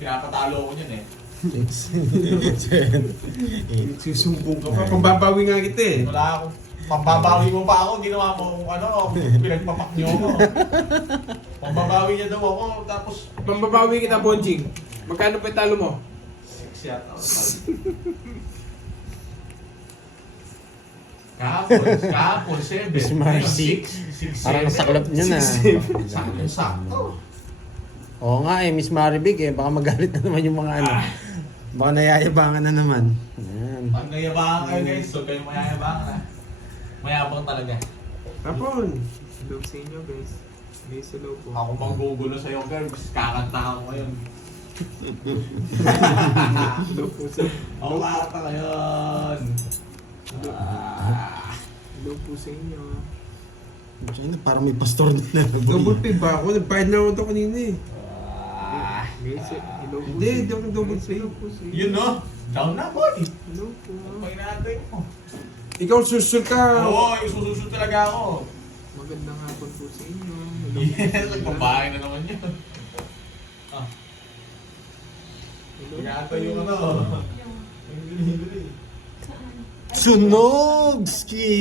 Pinapatalo ko niyan eh. 6, 7, 8. Susumbong ka pa. Pambabawi nga kita eh. Wala akong pambabawi mo pa ako, ginawa mo kung ano, pinagpapak niyo ako. Pambabawi niya daw ako, tapos Pambabawi kita, Bonjing. Magkano pa talo mo? 6 yata. Kahapon, 7. Smart 6. Parang nasaklap niya na. Sakto. Oo nga eh, Miss Maribig eh. Baka magalit na naman yung mga ano. Baka nayayabangan na naman. Ayan. Pag nayabangan kayo guys, so kayo mayayabangan na. Mayabang talaga. Tapon. Hello sa inyo guys. Guys, hello po. Ako manggugulo sa'yo girls, kakanta ako ngayon. Hello po sa Ako kakanta ngayon. Hello po sa inyo. Diyan, parang may pastor na Double pay ba ako? Nagbayad na ako ito kanina eh. Guys, hello po. Hindi, hindi ako double pay. Hello po sa inyo. Yun no? Down na boy. Hello po. Pag natin mo. Ikaw susul ka. Oo, isususunod talaga ako. Magandang hapon po sa inyo. Hello po Yes, sa inyo. nagbabahay na naman yun. Ah, Hello pinakanta po. yung ano. Yung binibili. Sunogski!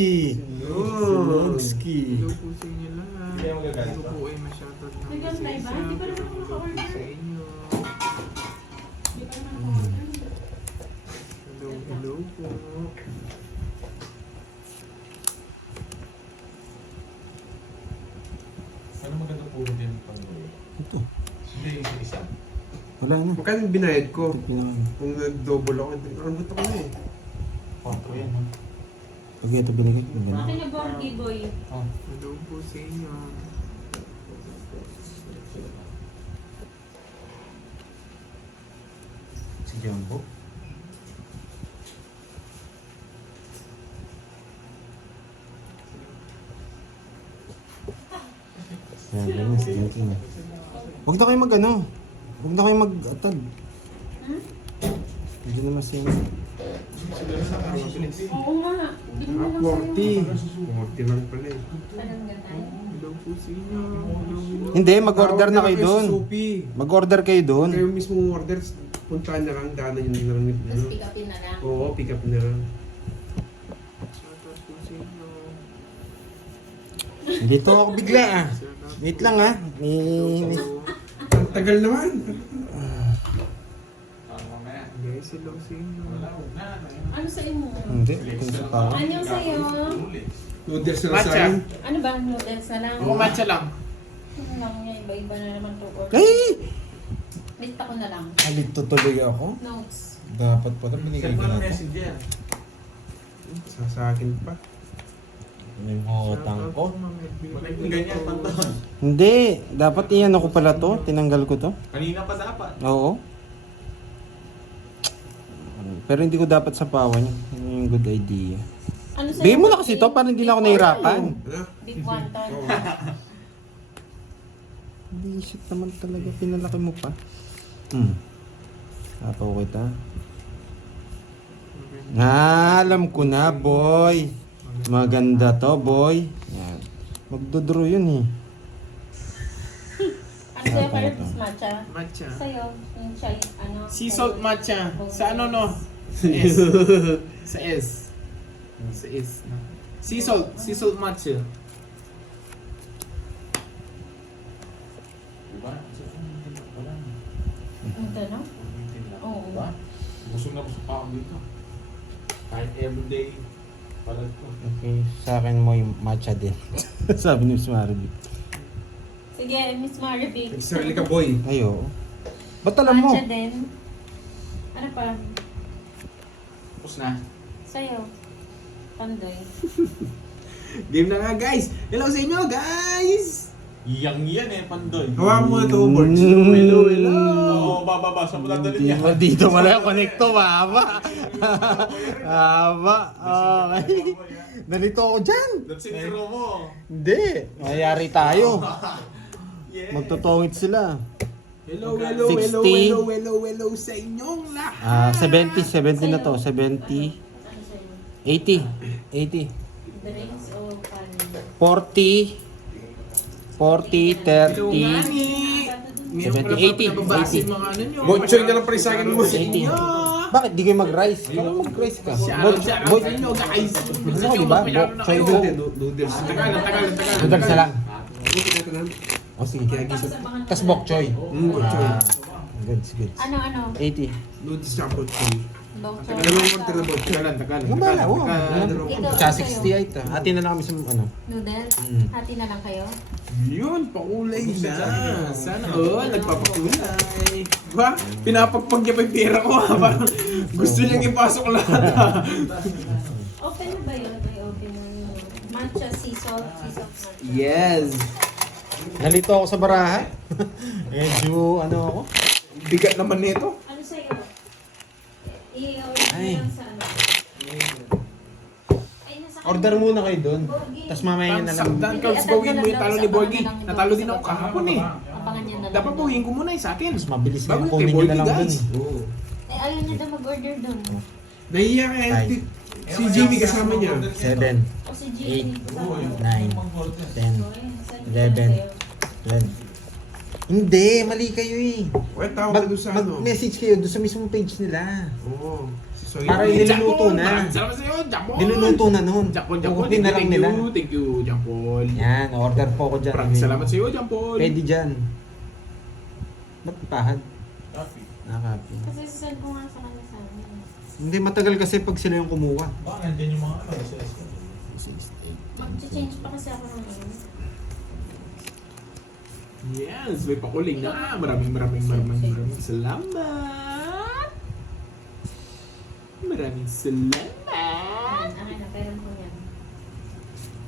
Yun. Sunogski! Hello po sa inyo lahat. Hindi kayo magagalit Ito ba? po ay ma-shoutout ng Nag-apply ba? Hindi pa naman ako naka-order. sa inyo. Di ba naman ako-order? Hello po. Ano maganda po din pang Ito. Hindi yung isa. Wala na. Magkano yung binayad ko? Ito pinaka- Kung nag-double ako, ano ba ito ko na eh? Oh, ito yan. no? Pag ito binigay, yung ganun. Akin na Borgie Boy. Oh. Hello po sa inyo. Si Jumbo. Yan, ganun, si Jumbo. Huwag na kayo mag-ano. Huwag na kayo mag-atad. Hindi naman siya. Oo nga. Hindi mo Ah, lang sa'yo. 40. 40 lang pala eh. Talaga tayo. Hello po sa inyo. Hello. Hindi, mag-order na kayo Tawag doon. sa Supi. Mag-order kayo doon. Kayo mismo order, puntahan na lang, daanan yun na lang. Tapos Ano? pick upin na lang. Oo, pick up na lang. Shoutout po sa inyo. Dito ako bigla ah. Wait lang ah. Hello. Ang tagal naman. Mamaya. Guys, hello sa inyo. Wala, huwag na. Ano sa'yo mo? Hindi, kung sa tao. Ano yung sa'yo? Noodles na lang Matcha. sa akin. Ano ba? Noodles na lang? Ako matcha lang. Ano lang niya? Iba-iba na naman to order. Ay! Lista ko na lang. Halito tuloy ako. Notes. Dapat pa ito binigay Send ko mo na ng ito. messenger. Sa akin pa. Yung utang ko. Bakit yung ganyan, pantaon? Hindi, dapat iyan ako pala to. Tinanggal ko to. Kanina pa dapat. Oo. Pero hindi ko dapat sa pawan yun. Yun yung good idea. Ano sa'yo? Bigay mo na kasi to para hindi na ako nahihirapan. Ano? Beef wonton. Hindi, shit naman talaga. Pinalaki mo pa. Tapaw kita. Alam ko na, boy. Maganda to, boy. Yan. Magdodraw yun eh. Ano sa'yo, Curbs? Matcha? Matcha. Sa'yo, yung chai, ano? Sea salt matcha. Sa ano no? Sa S. Sa S. Sa S. No? Sea salt matcha. Diba? Wala. Ito, no? Oo. Diba? Busog na busog pa ako dito. Kahit everyday. Palad ko. Okay, sa akin mo yung matcha din. Sabi ni Miss Maribik. Sige, Miss Maribik. Israeli ka boy. Ay, oo. Ba't alam mo? Matcha din. Ano pa? Tapos na. Sa'yo. Pandoy. Game na nga guys. Hello sa inyo guys. Yang yan eh, pandoy. Hawakan mo na ito, boards. Hello, Oo, bababa. Saan mo dadalhin Hindi yan? mo dito wala yung connecto, mama. Mama, okay. Nalito ako dyan. That's intro mo. Hindi, mayayari tayo. Yeah. Magtutungit sila. Hello, 60. hello sa inyong lahat. 70 na to, 70, Ano sa'yo? 80, 80, Drinks o kanin? 40, 40, 30, Hello, Ngani. Meron 70, pala 80, nababasa yung mga ano nyo. Botchoy na lang pre sa akin mo. 80. Bakit di kayo mag-rice? Kaya mag-rice ka. Shout out sa inyo guys. Ano ko, di ba? Bok choy Noodles, do. noodles. Ang tagal. Noodles na lang. Okay, ito na. O sige. Tapos abangan mo Tapos na. bok choy. Botchoy. Goods. Ano? 80. Noodles sa botchoy. Bok choy. Dalawang order na botchoy. Tagal. Ang bala, oo. Ito, Tsaka ano 68 ah. Hati na lang kami sa ano. Noodles? Mm. Hati na lang kayo? Yun, pakulay na. Sana all, nagpapakulay. Ba? Pinapagpag niya pa yung pera ko ha. Parang gusto niyang ipasok lahat ha. Open na ba yun? May open na yun. Matcha, sea salt matcha. Yes. Nalito ako sa baraha. Medyo ano ako. Bigat naman nito. Ano sa'yo? I-order Ay. lang sa ano? Ay, nasa Order muna kayo doon. Borgi. Tapos mamaya na lang. Dan Cards, bawiin mo yung talo ni Borgie. Natalo din ako kahapon eh. Abangan niya na lang. Dapat bawiin ko muna yung sa akin. Mas mabilis Bago yung kay kunin nyo na Borgie, lang doon guys. eh. Oo. Eh, ayaw niya daw mag-order doon. Nahiya ka si Jimmy kasama niya. 7, O si G. 8, 9, 10, 11, 12. Hindi, mali kayo eh. Wait, tawag ka doon sa ano. Mag-message kayo doon sa mismong page nila. Oo. Si Soy. Para yung niluluto na. Salamat sa iyo, Japon. Niluluto na noon. Japon. Kukunin na lang nila. Thank you, Japon. Yan, order po ko dyan. Maraming salamat sa iyo, Japon. Pwede dyan. Ba't pahad? Coffee. Nakakapi. Kasi sasend ko nga sa kanya sa amin. Hindi, matagal kasi pag sila yung kumuha. Baka nandyan yung mga ano. Mag-change pa kasi ako ng ano. Yes, may pakuling na. Maraming salamat. Maraming salamat. Akin na, pero ko yan.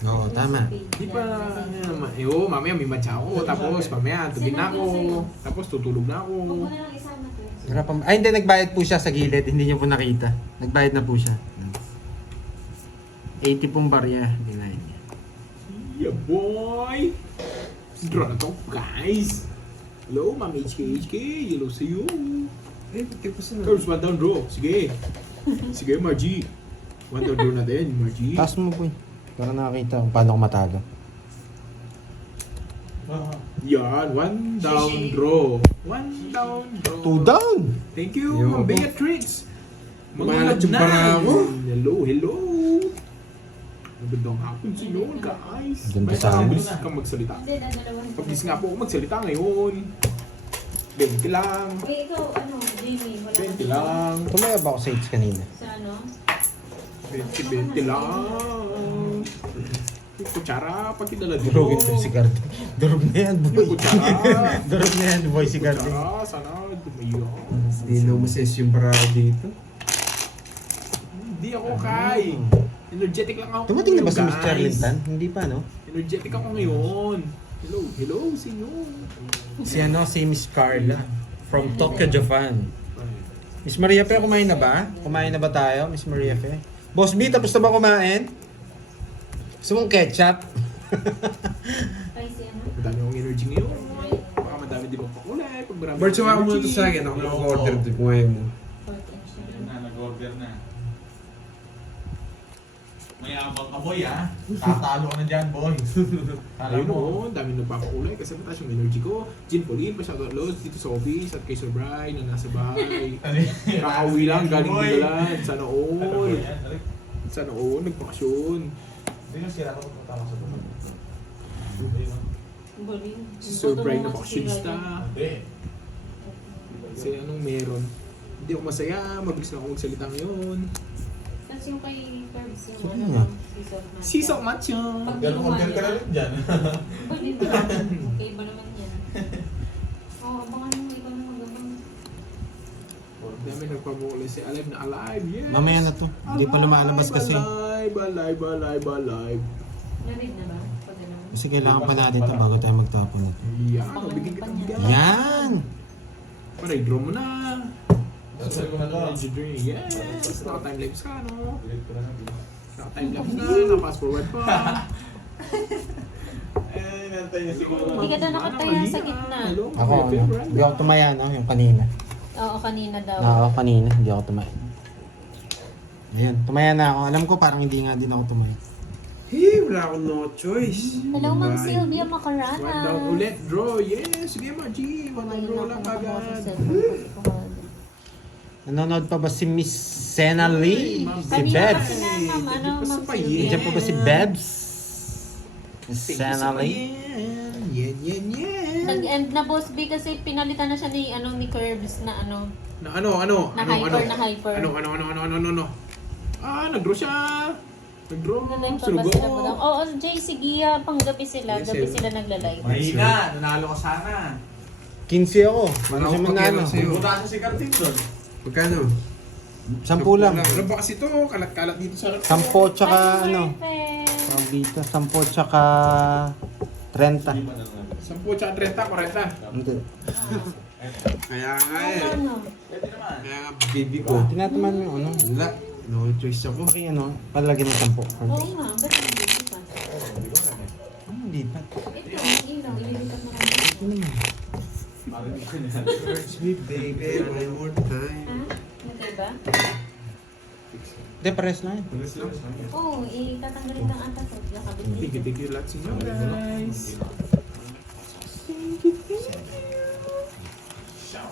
Oo, tama. Di pa, mamaya may matcha ako. Tapos mamaya, tubig na ako. Tapos tutulog na ako. Huwag mo na lang isama to. Ay, hindi, nagbayad po siya sa gilid. Hindi niyo po nakita. Nagbayad na po siya. 80 pong barya. Binayin niya. Yeah, boy! Draw na to, guys! Hello, Ma'am HK. Hello sa iyo. Eh, tapos na. Girls, one down draw. Sige. Sige, Margie. One down draw natin, Margie. Taas mo po para nakakita kung paano ko matalo. Yan, one down draw. One down draw. 2 down! Thank you, Yo. Ma'am Beatrix. Malat yung para mo. Hello. Magandang hapon sa inyo, guys. Ganda May sa amin. mabilis kang magsalita. Hindi, dadalawan ko. Pabilis nga po ako magsalita ngayon. 20 lang. Eh, ikaw, ano, Jamie, wala 20 lang. Tumaya ba ako sa 8 kanina? Sa ano? 20 lang. Yung kutsara, pag kinala dito. Durugin ko si Garden. Durug na yan, boy. Yung kutsara. Durug na yan, boy, si Garden. Kutsara, sana dumayo. Hindi na umases yung para dito. Hindi ako kay. Energetic lang ako. Dumating na ba si ngayon, Miss guys. Charlintan? Hindi pa, no? Energetic ako ngayon. Hello sa inyo. Si si Miss Carla. From Tokyo, Japan. Miss Maria Fe, kumain na ba? Kumain na ba tayo, Miss Maria Fe? Boss B, tapos na ba kumain? Gusto mong ketchup? Ay, si ano? Madami akong energy ngayon. Baka madami di ba pakulay. Pag marami Bert, akong suwa mo energy. ito sa akin. Ako mag-order din kung ayaw mo. 14 siya. Yun na, nag-order na. Mayabang ka boy ah. Tatalo ka na dyan boy. Kala Ayun mo. o, dami nagpapakulay kasi mataas yung energy ko. Jean Pauline, pa-shoutout Lods dito sa office at kay Sir Brian na nasa bahay. Kakauwi lang, galing Bigalan. Sana Ano ba all. yan? Sana all, nagpakasyon. Hindi na sira ko pagpunta ko sa doon. Boring. Si Sir Brian na baksyonista. Hindi. Kasi anong meron? Hindi ako masaya, mabilis na ako magsalita ngayon. Kasi yung kay Curbs, yung Sige ano, nga. si Salt Sisok Matcha. matcha! Order ka na rin dyan. Pwede ba? Okay ba naman yan? Oo, abangan mo, ikaw na mag-abang. Dami nagpapakulay si Alive na Alive, yes! Mamaya na to. Hindi pa lumalabas kasi. Alive. Na-read na ba? Pag ano? Kasi kailangan pa natin to bago tayo magtapon nito. Yan, Abangan mabigyan mo pa kita niya. ng Yan! Para i-draw mo na. Sabi ko na to. Yes! Naka-timelapse ka, no? Delete ko na lang. Naka-timelapse na, naka-fast forward pa. Eh, nantay niya siguro. Hindi ka na nakataya sa gitna. Hello, Ako, my ano, favorite. hindi ako tumaya, no? Yung kanina. Oo, kanina daw. Ako kanina, hindi ako tumaya. Ayan, tumaya na ako. Alam ko parang hindi nga din ako tumaya. Hey, wala akong no choice. Hello, Ma'am Bye. Sylvia One Macarana. down ulit, draw. Yes, sige ma, G. One down draw lang agad. Nanonood pa ba si Miss Sena Lee? Si Kanina Bebs? kasi na, Ma'am, ano, Basta Ma'am pa Sylvia. Nandiyan pa ba si Bebs? Miss Sena Lee? Yan. Nag-end na Boss B kasi pinalitan na siya ni Curbs na ano. Na ano? Na hyper. Ano? Ah, nag-draw siya. Nag-draw. Nag-live pa ba Surugo. sila po daw? Oo, Jay, sige, panggabi sila. Yes, Gabi sir. sila nagla-live. Mahina, nanalo ka sana. 15 ako. Ano Wala siya akong manalo? pakialam sa'yo. Pumunta ka sa sikarting doon. Magkano? 10 lang. Ano ba kasi ito? Kalat-kalat dito sa... 10 tsaka Happy ano? birthday! Tawag dito, 10 tsaka 30. 10 tsaka 30, 40. Hindi. Kaya nga eh. Ano? Kaya nga baby ko. Tinataman mo yung ano? Wala. No choice ako. Okay, ano? Palagyan ng 10. Oo nga, ba't hindi pa? Hindi pa. Ito, ang ilaw, ililipat mo lang. Hurts me baby one more time. Ha? Nagkaiba? Hindi, pares lang yun. Oo, itatanggalin kang atas at yakabit dito. Thank you lots inyo guys.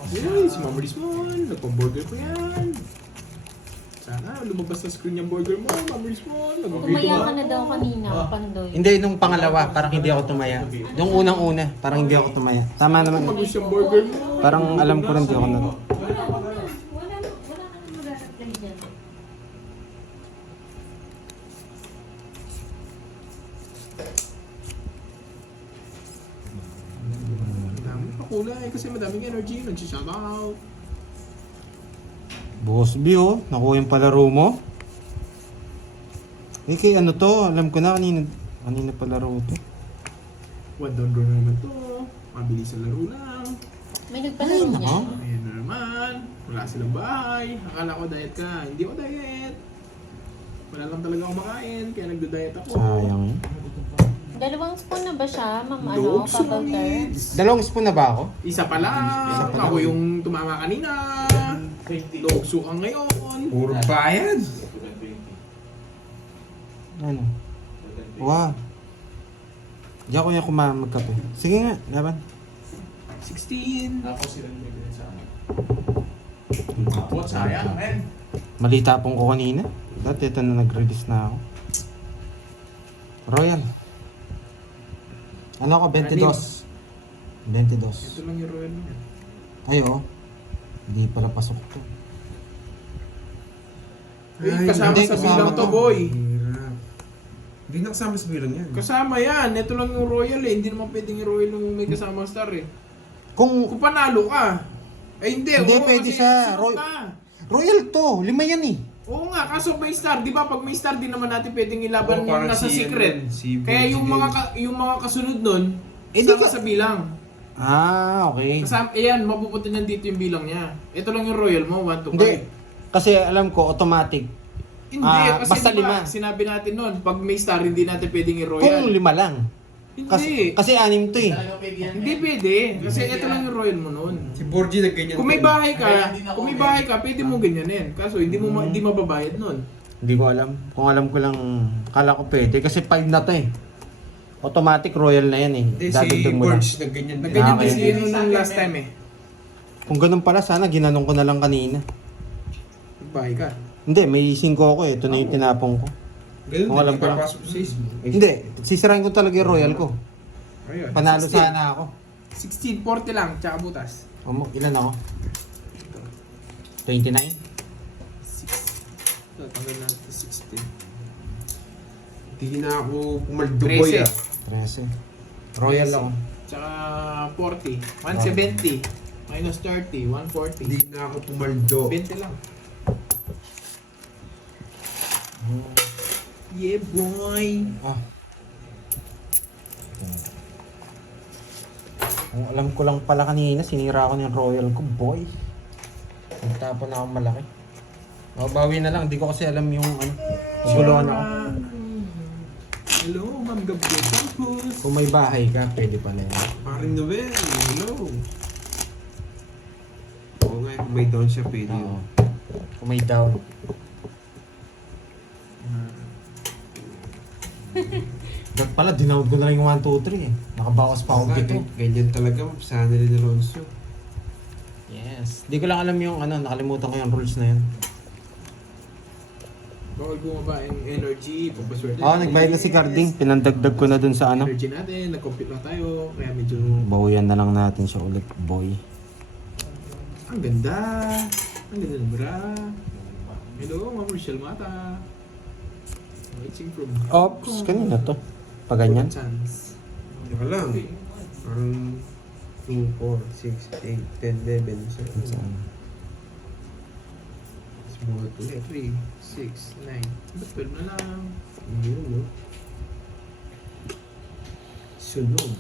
Yes, Mama Rizmon. Nagpa-burger ko yan. Sana lumabas sa screen yung burger mo, Mama Rizmon. Tumaya ka na daw kanina, Pandoy. Hindi, nung pangalawa, parang hindi ako tumaya. Yung unang-una, parang hindi ako tumaya. Tama naman. Lumabas yung burger mo. Parang alam ko rin, hindi ako na. Wala ka nang mag-a-apply dyan. Madami pa kulay kasi madaming energy. Nag-shoutout. Boss B, oh. Nakuha yung palaro mo. Eh, kay ano to? Alam ko na, kanina palaro to. One down draw naman to. Mabilis sa laro lang. May nagpalaro niya. nako. Ayan na naman. Wala silang bahay. Akala ko diet ka. Hindi ako diet. Wala lang talaga ako makain. Kaya nagdo-diet ako. Sayang yun. Dalawang spoon na ba siya, Ma'am? Ano, Dog Pabalter? sweets. 2 spoon na ba ako? Isa pa lang. Ako yung tumama kanina. Dogso ka ngayon. Puro bayad. Ano? Wow. Diyan ko yung magkape. Sige nga, laban. 16. Ako sila bibigyan sa akin. Abot, sayang, men. Malita pong ko kanina. Dati ito na nag-release na ako. Royal. Ano ako? 22. 22. Ito lang yung royal niya. Ay, oh. Hindi pala pasok to. Ay, kasama hindi, sa kasama bilang to, to. boy. Hirap. Hindi na kasama sa bilang yan. Kasama yan. Ito lang yung royal eh. Hindi naman pwedeng yung royal nung may kasama star eh. Kung Kung panalo ka. Eh hindi. Hindi, oo, pwede kasi siya. sunod ka. Royal to, 5 yan eh. Oo nga, kaso may star. Di ba pag may star, di naman natin pwedeng ilaban Oo, yung parang nasa si secret. ano, si Kaya yung Virgil. yung mga kasunod nun, Eh, di sama ka- sa bilang. Ah, okay. Kasama, ayan, mapupunta niyan dito yung bilang niya. Ito lang yung royal mo, 1 to 5. Hindi. Kasi alam ko, automatic. Hindi, kasi basta diba, 5. sinabi natin nun, pag may star, hindi natin pwedeng Kung i-royal. 5 lang. Hindi. Kasi 6 to eh. Talaga pwede yan, Hindi men. pwede. Kasi ito lang yung royal mo nun. Si Borgie nagganyan. Kung may bahay Kaya ka, hindi na kung may okay. bahay ka, pwede mo ganyanin. Kaso hindi mo hindi mababayad nun. Hindi ko alam. Kung alam ko lang, akala ko pwede. Kasi 5 na to eh. Automatic royal na yan eh. Hindi, si Dadagdag mo lang. Borgie nagganyan. Nagganyan Okay. din si Eno nung last time eh. Kung ganun pala, sana ginanong ko na lang kanina. Bahay ka. Hindi, may 5 ako eh. Ito na yung tinapong ko. Ganun Kung alam din, ko lang. papasok sa Facebook. Hindi, sisirain ko talaga yung royal ko. Ayun. Panalo 16. sana ako. 16, 40 lang, tsaka butas. Ilan ako? 29? So, tanggal natin 16. Hindi na ako pumalduboy 13. ah. 13. Royal ako. Tsaka 40. 170. Minus 30. 140. Hindi na ako pumaldo. 20 lang. Yeah, boy. Ah. Kung alam ko lang pala kanina, sinira ko ng royal ko, boy. Nagtapon na akong malaki. Bawi na lang, hindi ko kasi alam yung ano. Naguluhan ako. Hello, Ma'am Gabriel Campos. Kung may bahay ka, pwede pala yun. Paring Noel, hello. Oo nga, kung may down siya, pwede Oo. yun. Kung may down. Dapat pala, dinownload ko na lang yung 1, 2, 3 eh. Nakabawas pa ako pito. Ganyan talaga, sana rin ni Alonso. Yes. Di ko lang alam yung ano, nakalimutan ko yung rules na yun. Bawal bumaba yung energy, papaswerte. Oo, nagbayad na si Carding. Pinandagdag ko na dun sa ano. Energy natin, nag-compute lang tayo, kaya medyo... Bawian na lang natin siya ulit, boy. Ang ganda! Ang ganda ng bra! Hello, Ma'am Rochelle Mata! Watching from... Ops, kanina to. Pa ganyan. Chance. Teka lang. Parang 2, 4, 6, 8, 10, 11. Saan? Smooth ulit. 3, 6, 9. Ba't 12 na lang? Yun, no? Sunog.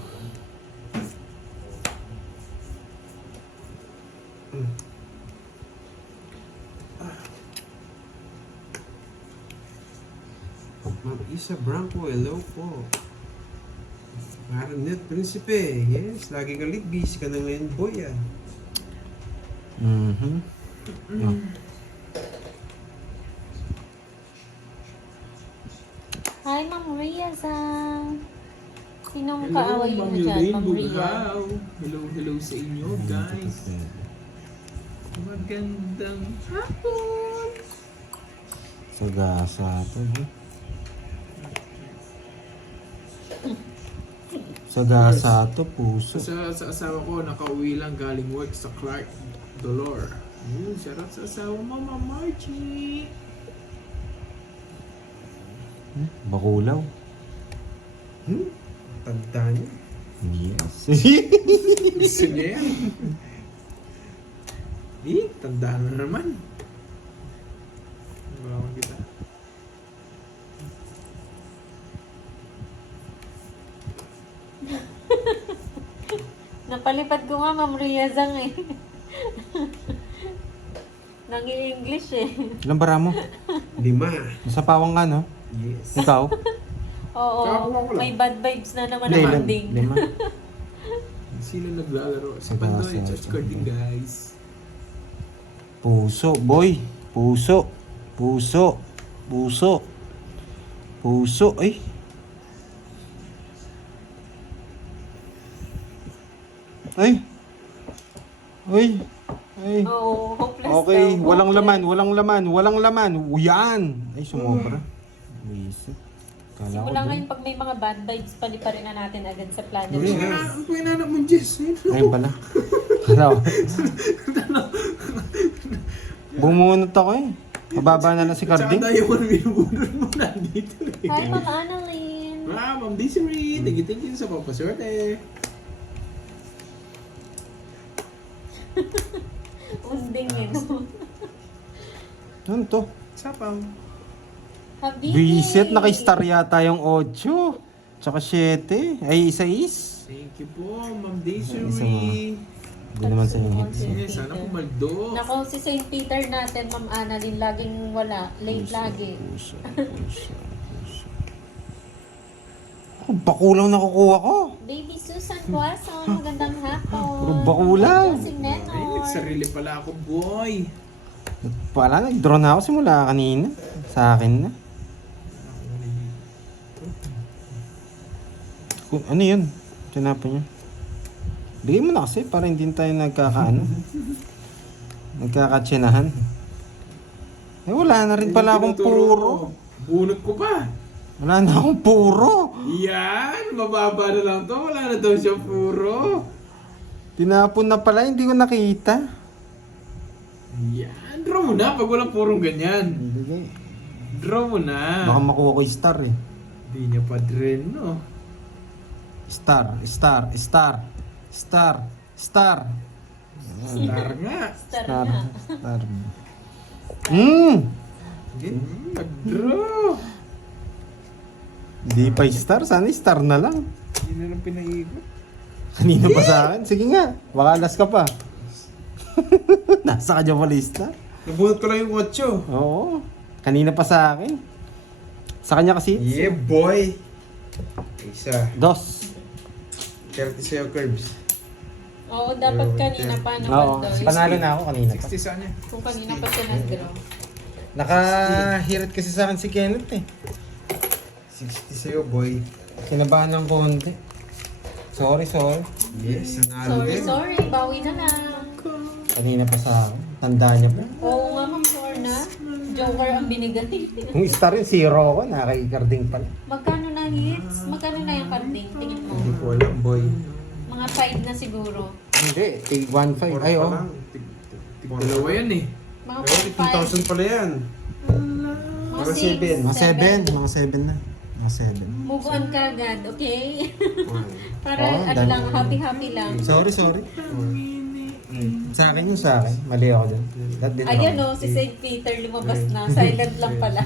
Ma'am Isa Branco, hello po. Marinet Principe, yes. Lagi ka late, busy ka na ngayon, boy ah. Mhm. Yeah. Hi, Ma'am Ria-san. Sinong Hello, kaaway mo Ma'am dyan, Elaine Ma'am Ria? Bugaw. Hello, hello sa inyo, guys. Magandang hapon. Sagasa to. Sagasa to, puso. Sa asawa ko, nakauwi lang galing work sa Clark Dolor. Shout out sa asawa mo, Mama Margie. Bakulaw. Tanda niya. Yes. Gusto niya yan. Tandaan na naman. Bawan kita. Napalipad ko nga, Ma'am Ria-san eh. Nang-i-English eh. Ilang bara mo? 5. Nasa pawang ka, no? Yes. Ikaw? Oo, Kakakuha ko lang. may bad vibes na naman Hindi, ang ilan? ending. 5. Sino naglalaro? Sa Sa Pandoy, basa, Church sa- Carding, guys. Puso, boy. Puso. Puso. Puso. Puso. Ay. Ay. Ay. Ay. Oo, hopeless Okay, daw. walang laman, walang laman, walang laman. Yan. Ay, sumobra. Wisit. Kala ko Simula doon. ngayon, pag may mga bad vibes, paliparin na natin agad sa planet. Hindi Ang nga. ang inanak mo, Jess. Ayun pala. Kala ko. Bumunot ako eh. Mababa na lang si Carding. Tsaka yung binubunod mo nandito eh. Hi, Ma'am Annalyn. Ma'am Desiree, thank you sa papaswerte. Unding eh, no? Ano to? Sapaw. Habibi. Visit, naka-star yata yung 8. Tsaka 7. Ay, 6. Thank you po, Ma'am Isa Desiree. Hindi naman sa yung hits. Yes, sana pumaldo. Nako, si St. Peter natin, Ma'am Annalyn, laging wala. Late lagi. Puso, puso, puso. Ako, bakulaw nakukuha ko. Baby Susan Quason, magandang hapon. Puro bakulaw. Si Ay, Nenor. nagsarili pala ako, boy. Pala, nag-draw na ako simula kanina. Sa akin na. Ano yun? Tinapa niya. Bigay mo na kasi para hindi tayo nagkakaano. Nagkakatsinahan. Eh wala na rin pala akong puro. Bunot ko pa. Wala na akong puro. Yan, mababa na lang to. Wala na daw siya puro. Tinapon na pala, hindi ko nakita. Yan, draw mo na pag walang purong ganyan. Bigay. Draw mo na. Baka makuha ko yung star eh. Hindi niya pa rin, no? Star, star, star, star, star. Star nga. Star Star, na. star. Nag-draw. Hindi pa star, sana star na lang. Hindi na lang pinaigot. Kanina pa sa akin. Sige nga, wakalas ka pa. Nasa kanya pala yung star. Nabunot ko lang yung 8. Oo. Kanina pa sa akin. Sa kanya kasi. Yeah, boy. Isa. 2. 30 sa'yo, Curbs. Oo, dapat kanina pa Oo. naman daw. Panalo na ako kanina pa. 60 sa niya. Kung kanina pa siya nag-draw. Nakahirit kasi sa akin si Kenneth eh. 60 sa'yo, boy. Kinabahan ng konti. Sorry. Yes, nanalo Sorry, din. sorry. Bawi na lang. Kanina pa sa akin. Tanda niya pa. Oo nga, ma'am. Sure na. Joker ang binigay. Yung star yung zero ako, nakakikarding pala. Magkano na hits? Magkano na yung carding? Tingin mo. Hindi ko alam, boy. Mga 5 na siguro. Hindi, tig 1.5. Ay, oh. Dalawa yan eh. Mga Ay, 5. 2,000 pala yan. Mga Mga 6. 7. Mga 7 na. Mga 7. Move on ka agad, okay? Para Oh, ano dami. lang, happy-happy lang. Sorry. Sa akin yung sa akin. Mali ako dun. That din Ayan ako. o, si St. Peter lumabas na. Silent lang pala.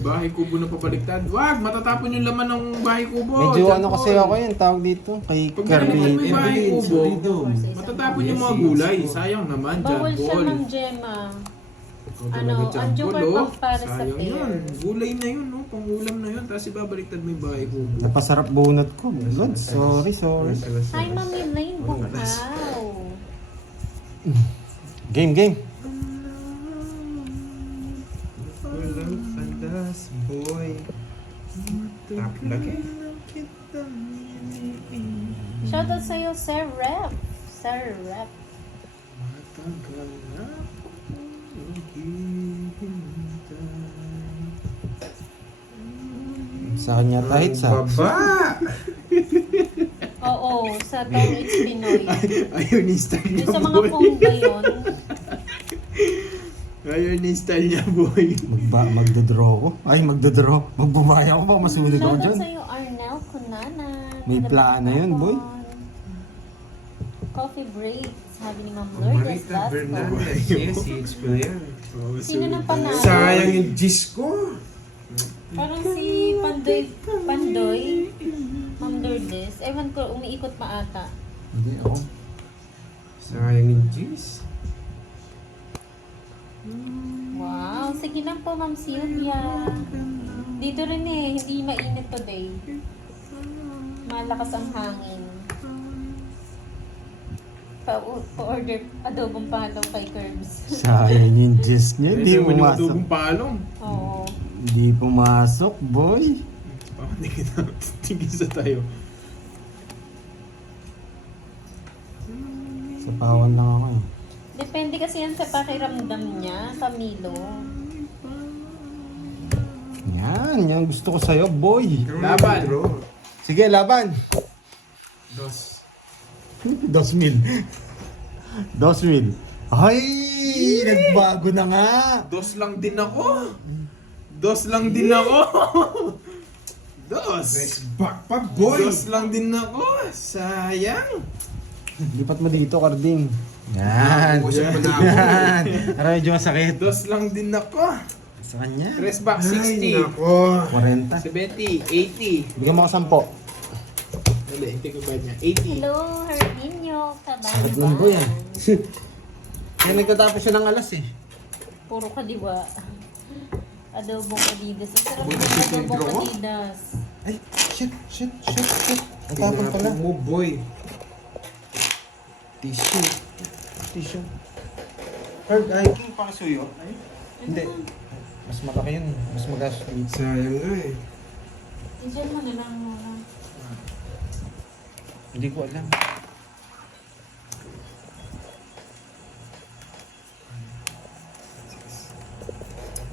Bahay kubo na pabaliktad. Wag, matatapon yung laman ng bahay kubo. Medyo Jack ano Paul. kasi ako yun, tawag dito. Kay Pag Kirby. binaliktad mo yung bahay Evelyn, kubo, matatapon yung mga gulay. Sayang naman, Bawal Jack siya, Paul. Ma'am Gemma. Ikaw Ano, talaga, Jack ang joker Paul, oh. pang para sa Sayang pair. yun. Gulay na yun, no? Pangulam na yun. Tapos ibabaliktad mo yung bahay kubo. Napasarap bunot ko. Good. Sorry. Hi, Ma'am Elaine Bukaw. Game. Walang kandas, boy. Tap lagi. Shoutout sa'yo, Sir Rep. Sir Rep. Matagal na Sa kanya tahit sa. Baba! Oo, sa Tom It's Pinoy. Ayaw ni style niya, Yung sa mga boy. phone ba yun? Ayaw ni style niya, boy. Magdodraw ko. Ay, magdodraw. Magbumaya ako baka masunod ako Shoutout dyan. sa'yo, Arnel Cunanan. May plano yun, boy. Coffee break, sabi ni Ma'am Lourdes Marita Vasco. Bernaldez. Yes, CH ko na yan. Sino nang panalo? Sayang yung G's ko. Parang si Pandoy, Ma'am Lourdes. Ewan ko, umiikot pa ata. Hindi ako. Sayang yung G's. Wow, sige lang po Ma'am Sylvia. Dito rin eh, hindi mainit today. Malakas ang hangin. Pa-order adobong palaw kay Curbs. Sayang yung gist niya. Hindi Hindi mo yung pumasok. dugong palong. Oo. Hindi pumasok, boy. Tingin sa tayo. Sa pawan lang ako eh. Depende kasi yan sa pakiramdam niya, Camilo. Yan gusto ko sa'yo, boy. Laban. Sige, laban. Dos. 2,000. 2,000. Ay, nagbago na nga. Dos lang din ako. Dos lang din ako. Dos. Nice back pa, boy! Dos lang din ako. Sayang. Lipat mo dito, Carding. Yan. Ako siya panalo. Yan. Aray, medyo masakit. Dos lang din ako. Sa kanya. Press back Ay, 60. nako. 40. 70. 80. Bigyan mo ako 10. Dali, hindi ko ba niya? 80. Hello, Herminio Sakit ng boy, ah. Kabanban. Kaya nagtatapos siya ng alas eh. Puro kadiwa. Adobong Adidas. Ang sarap Uy, ng si adobong Pedro, oh. Adidas. Ay, shit. Natapon pala. Tinapon mo, boy. Tissue. Herb, ay, king pakisuyo. Ay, hindi. Mas malaki yun. Mas magas. Sayang nga eh. Diyan mo na lang muna. Hindi ko alam.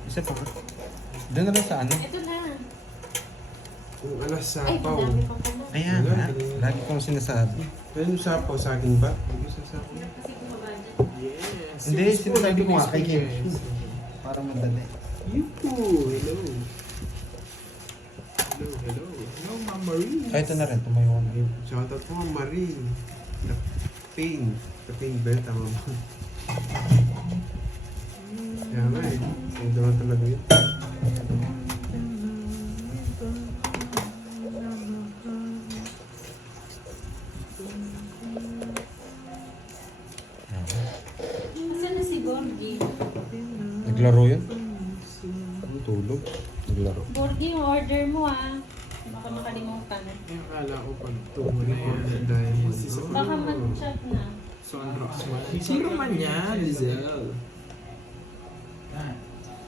Isa pa. Doon na lang sa ano? Ito na. Kung alas Ay, sapaw. madami pa pala. Ayan, ha? Lagi kong sinasabi. Ano yung sapaw sa akin ba? Hindi sa sapaw. Kasi bumaba dyan. Yes. Hindi, sinasabi ko nga kay Kim. Yes. Para madali. Yuhu. Hello. Hello, Ma'am Marie. Ay, ito na rin. Tumayo ko na. Shoutout po, Marie. The Pain. The Pain Bell, tama ba? Kaya nga eh. Sa'yo naman talaga yun. Asan na si Borgie? Naglaro yun? Ang tulog. Naglaro. Borgie, yung order mo ah. Baka makalimutan. Yung akala ko pag tungo na yan. Diamond. Baka mag-chat na. Sunrocks man. Sino man yan, Lizelle?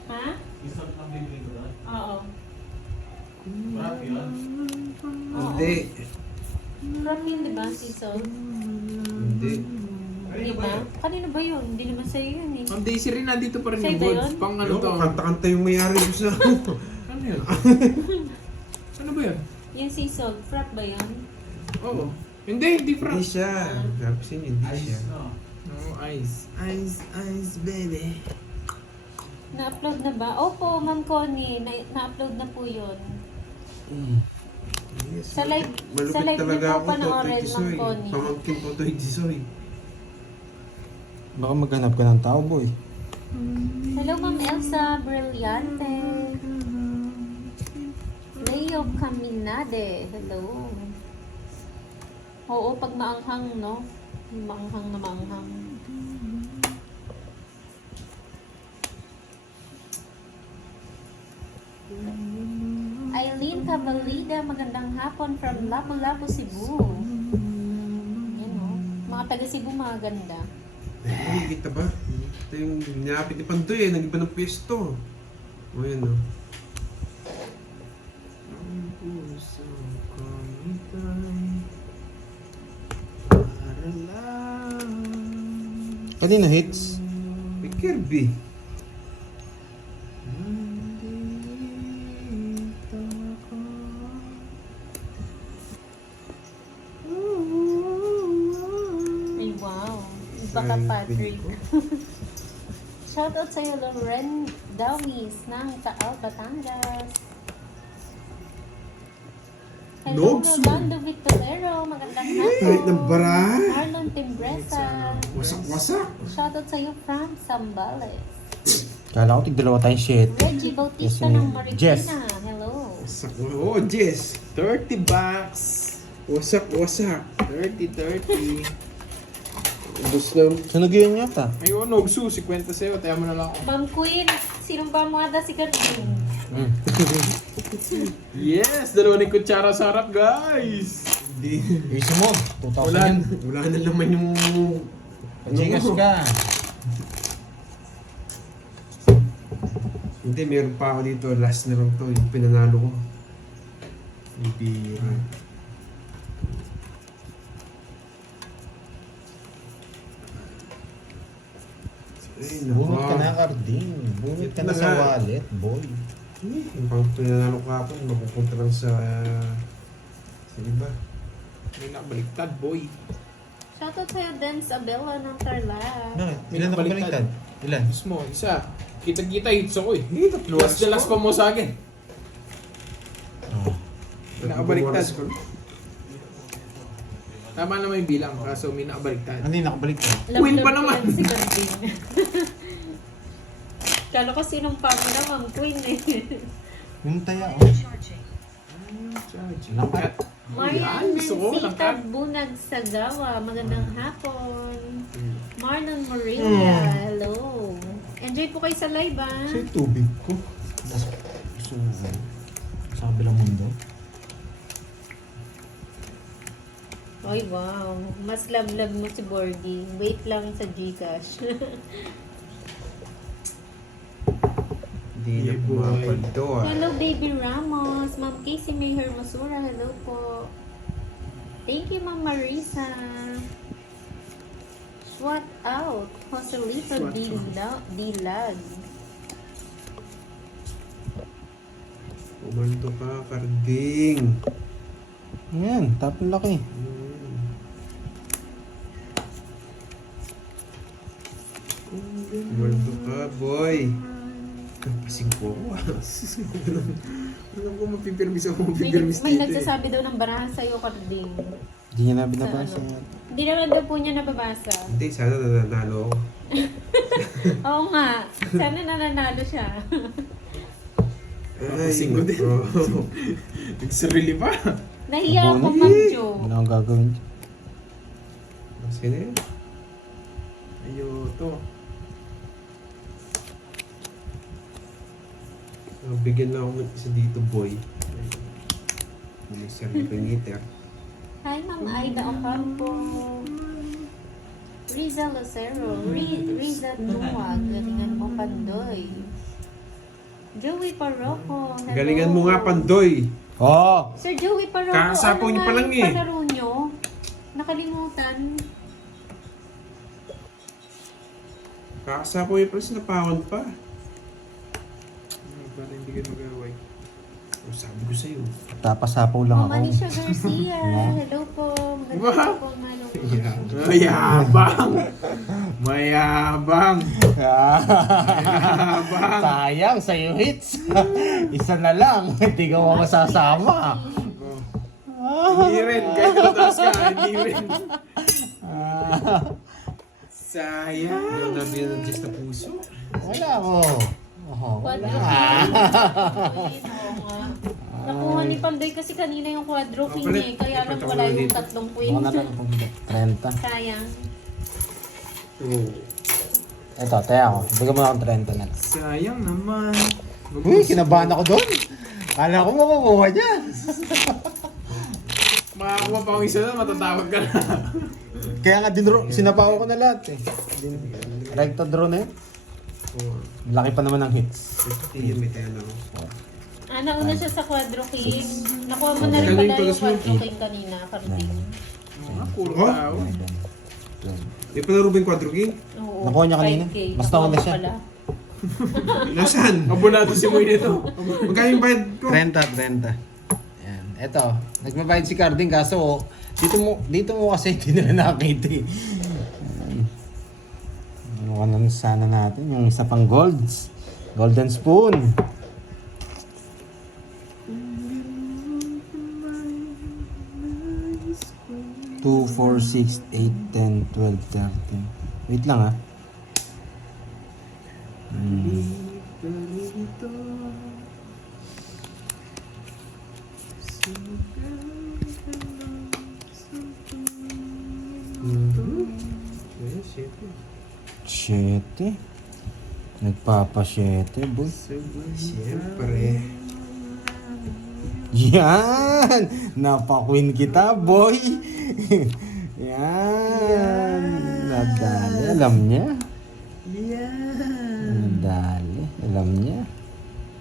Ha? Oo. Marami yun. Hindi. From yun, di ba, Cecil? Hindi. Di ba? Kanino ba yun? Hindi naman sa'yo yun eh. Ma'am Daisy rin, nandito pa rin Sa'yo yung ba goods. yun? Pang ano Ano to? kanta-kanta yung may-ari ko sa... Ano yun? Ano ba yun? Yung Cecil, frap ba yun? Oo. Hindi Hindi frap. siya. Sabi sa inyo, hindi siya. no? No, ice. Ice, baby. Na-upload na ba? Opo, Ma'am Connie. Na-upload na po yun. Yes, Sa live- malupit sa live talaga niyo po ako to, panoorin, Tito Soy. Ma'am Connie. Pamangkin po to, Tito Soy. Baka maghanap ka ng tao, boy. Hello, Ma'am Elsa Brillante. Leo Caminade. Hello. Oo, pag maanghang, no? Maanghang na maanghang. Eileen Cavalida, magandang hapon from Lapu-Lapu, Cebu. Yan o. Mga taga Cebu, mga ganda. Ay, kita ba? Ito yung niapit ni Pandoy eh. Nag-iba ng pwesto. O yan o. Ang puso kong itay para lang. Kanino hits? May Kirby. Ay, wow. Iba ka, Patrick. Shoutout sa'yo, Loren Dawis ng Taal, Batangas. Hello, Nogs. Rolando Victorero. Magandang Kahit hapon. ng barahan. Marlon Timbresa. Wasak-wasak. Shoutout sa'yo from Zambales. Kala ko tig-dalawa tayong shit. Reggie Bautista Yes, ng Jess. Marikina. Hello. Wasak. Oh, Jess. 30 bucks. Wasak-wasak. 30. Ubus na. Sunog yun yata. Ayun, Nogsu, 50 sa'yo. Tayo mo na lang ako. Ma'am Queen, sinong pamada si Karin? Yes! Dalawa ni kutsara sa harap, guys! Hindi. Isa mo. 2,000 Wala. yan. Wala na naman yung... Pajigas ka. Hindi, meron pa ako dito. Last na lang to. Yung pinanalo ko. Hindi. Ay, Bunot ka nako. na, Carding. Bunot ka na Ito na sa nga. wallet, boy. Yung pang pinanalo ko ako, mapupunta lang sa iba. May nakabaliktad, boy. Shoutout sa'yo, Dance Abela ng Tarlac. Bakit? May Ilan nakabaliktad. nakabaliktad? Ilan? Mismo, isa. Kita-kita, hits ako eh. Tatlo. Last na last pa mo sa akin. Oh. Nakabaliktad. Tama naman yung bilang, kaso may nakabaliktad. Ano yung nakabaliktad? Queen pa Love naman. ko yan si Karin. Kala ko sinong pamada, Ma'am Queen eh. Yung taya, oh. Langkat. Marian Gusto ko, Mencita langkat. Bunag Sagawa, magandang hapon. Marlon Morelia, hello. Enjoy po kayo sa live ah. Kasi yung tubig ko. So, sa kabilang mundo. Ay wow, mas love mo si Bordy. Wait lang sa Gcash. Hindi na pumapal to ah. Hello Baby Ramos, Ma'am Casey May Hermosura, hello po. Thank you Ma'am Marisa. Swat out, Joselito Swat Dilag. Umanto ka, Carding. Yan, tapon laki. Umanto ka, boy. Kapasing ko ako ah. Alam ko mapipirmis ako, May, mapipirmis may dito eh. nagsasabi daw ng barahan sa'yo, Karding. Hindi niya na binabasa Sa ano? yan. Hindi naman daw po niya nababasa. Hindi, sana nananalo ako. Oo nga, sana nananalo siya. Kapasing ko din. oh. Nagsarili pa. Nahiya ako, Bonnie. Ma'am Jo. Ano ang gagawin? Mas ka na yun. Ayo, to. So, bigyan na ako ng isa dito, boy. Hindi siya pangiter. Hi, Ma'am Aida Ocampo. Riza Lucero. Riza Nuwag. Galingan mo, Pandoy. Joey Parroco. Hello. Galingan mo nga, Pandoy. Oh! Sir Joey Parroco, Kakasapaw niyo pa lang yung eh. palaro nyo? Nakalimutan. Kakasapo yung pala, sinapawan pa. Para hindi ka mag-away. Oh, sabi ko sa'yo. Tapasapaw lang Mama ako. Nisha Garcia. Hello po. Magandang Wow. po, Mano. Mayabang! Mayabang! Mayabang! Sayang, sa'yo hits. Isa na lang. Hindi ka mo masasama. Hindi rin, kahit mataas ka, hindi rin. Sayang. Yung nabi ng Diyos na puso. Wala ko. Oh, Quadro wala. King. Ayun, oo nga. Nakuha ni Pandoy kasi kanina yung Quadro King eh. Kaya lang wala yung tatlong queen. Ako na lang kung 30. Sayang. Oh. Ito, tayo ako. Bigyan mo na akong 30 na lang. Sayang naman. Uy, kinabahan ako doon. Kala ko makukuha niya. Makakuha pa akong isa na, matatawag ka na. Kaya nga, sinapaw ko na lahat eh. Recto draw na yun. Laki pa naman ng hits. 50, may tayo na ako. Nauna siya sa Quadro King. Nakuha mo na rin pala yung Quadro King kanina, Carding. Puro Oh? tao. Di pa na Ruben Quadro King? Oo, Nakuha niya kanina. 5K. Basta Nakuha ako na mo siya. pala. Nasaan? Abonado si Moy nito. Magkano yung bayad ko? 30. Yan. Eto, nagbabayad si Carding kaso dito mo kasi hindi nila nakita eh. Ano sana natin, yung isa pang golds. Golden spoon. 2, 4, 6, 8, 10, 12, 13. Wait lang ah. Siyete. Nagpapa-siyete, boy. Siyempre. Yan! Napakwin kita, boy! Yan! Nadali. Alam niya. Nadali. Alam niya.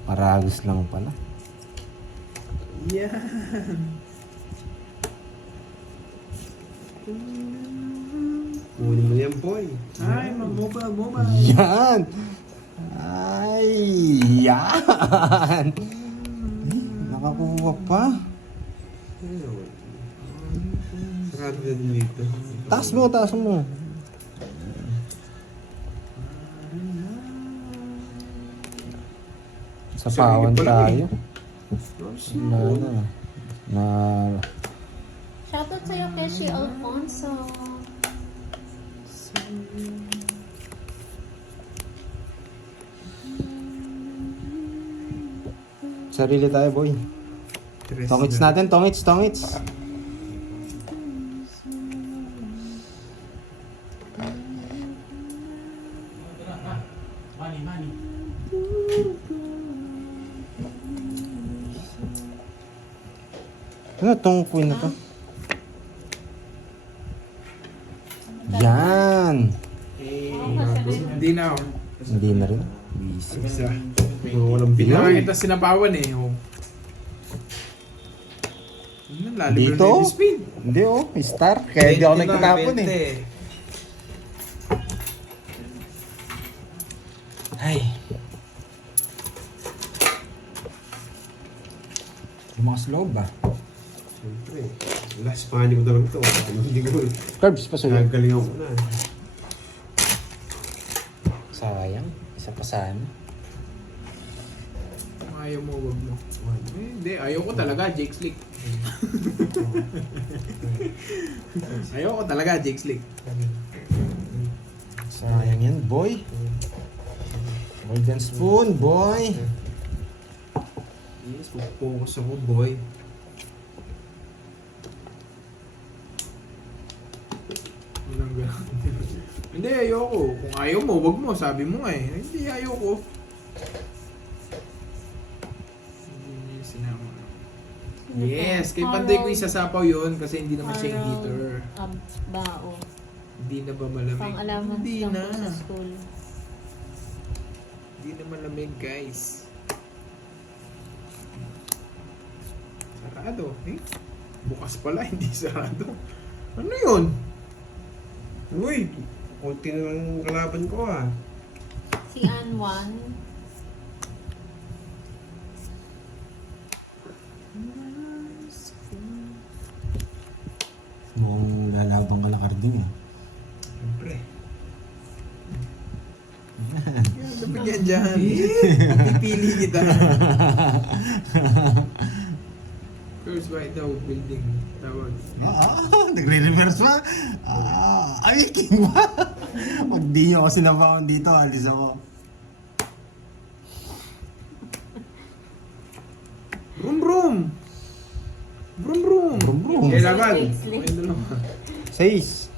Paragos lang pala. Kunin mo yan, boy. Ay, moba. Yan! Ay! Yan! Nakakuha pa. Sarado na din dito. Taas mo, taas mo. Sa pawan tayo. Na Shoutout sa'yo, Keshi Alfonso. sarili tayo, boy. Tongits natin, tongits. Ano tong queen na to? Yan! Hindi na ako. Hindi na rin. Isa. Walang bilang. Nakakita sinapawan eh. Oh. Lalim Dito? na yung speed. Hindi oh, star. Kaya hindi ako nagtatapon eh. Ay. Lumakas loob ba? Siyempre. Last pa ko na lang ito. Hindi ko. Curbs pa sulit. Nagalingan ko na. Sayang. Isa pa sana. Kung ayaw mo, wag mo. Hindi, ayaw ko talaga, Jake Slick. Ayaw ko talaga, Jake Slick. Sayang yan, boy. Golden spoon, boy. Yes, mag-focus ako, boy. Walang ganun. Hindi, ayoko. Kung ayaw mo, wag mo. Sabi mo nga eh. Hindi, ayoko. Hindi niya sinama. Yes, kay Panday ko isasapaw yun kasi hindi naman siya yung heater. Bao. Hindi na ba malamig? Pang-alaman Hindi lang na. po sa school. Hindi na malamig, guys. sarado. Eh? Bukas pala, hindi sarado. Ano yun? Uy, konti na lang kalaban ko ah. Si Anwan. Mukhang lalabang ka na Carding eh. Siyempre. Dapat yan dyan. Pipili kita. Curse by the building. Tawag. Nagre-reverse pa? Ay, king ba? Pag di nyo ako sinabawan dito, alis ako. Brum brum! Brum brum! Brum brum. Kailangan. Paisley. Ayun na lang. 6.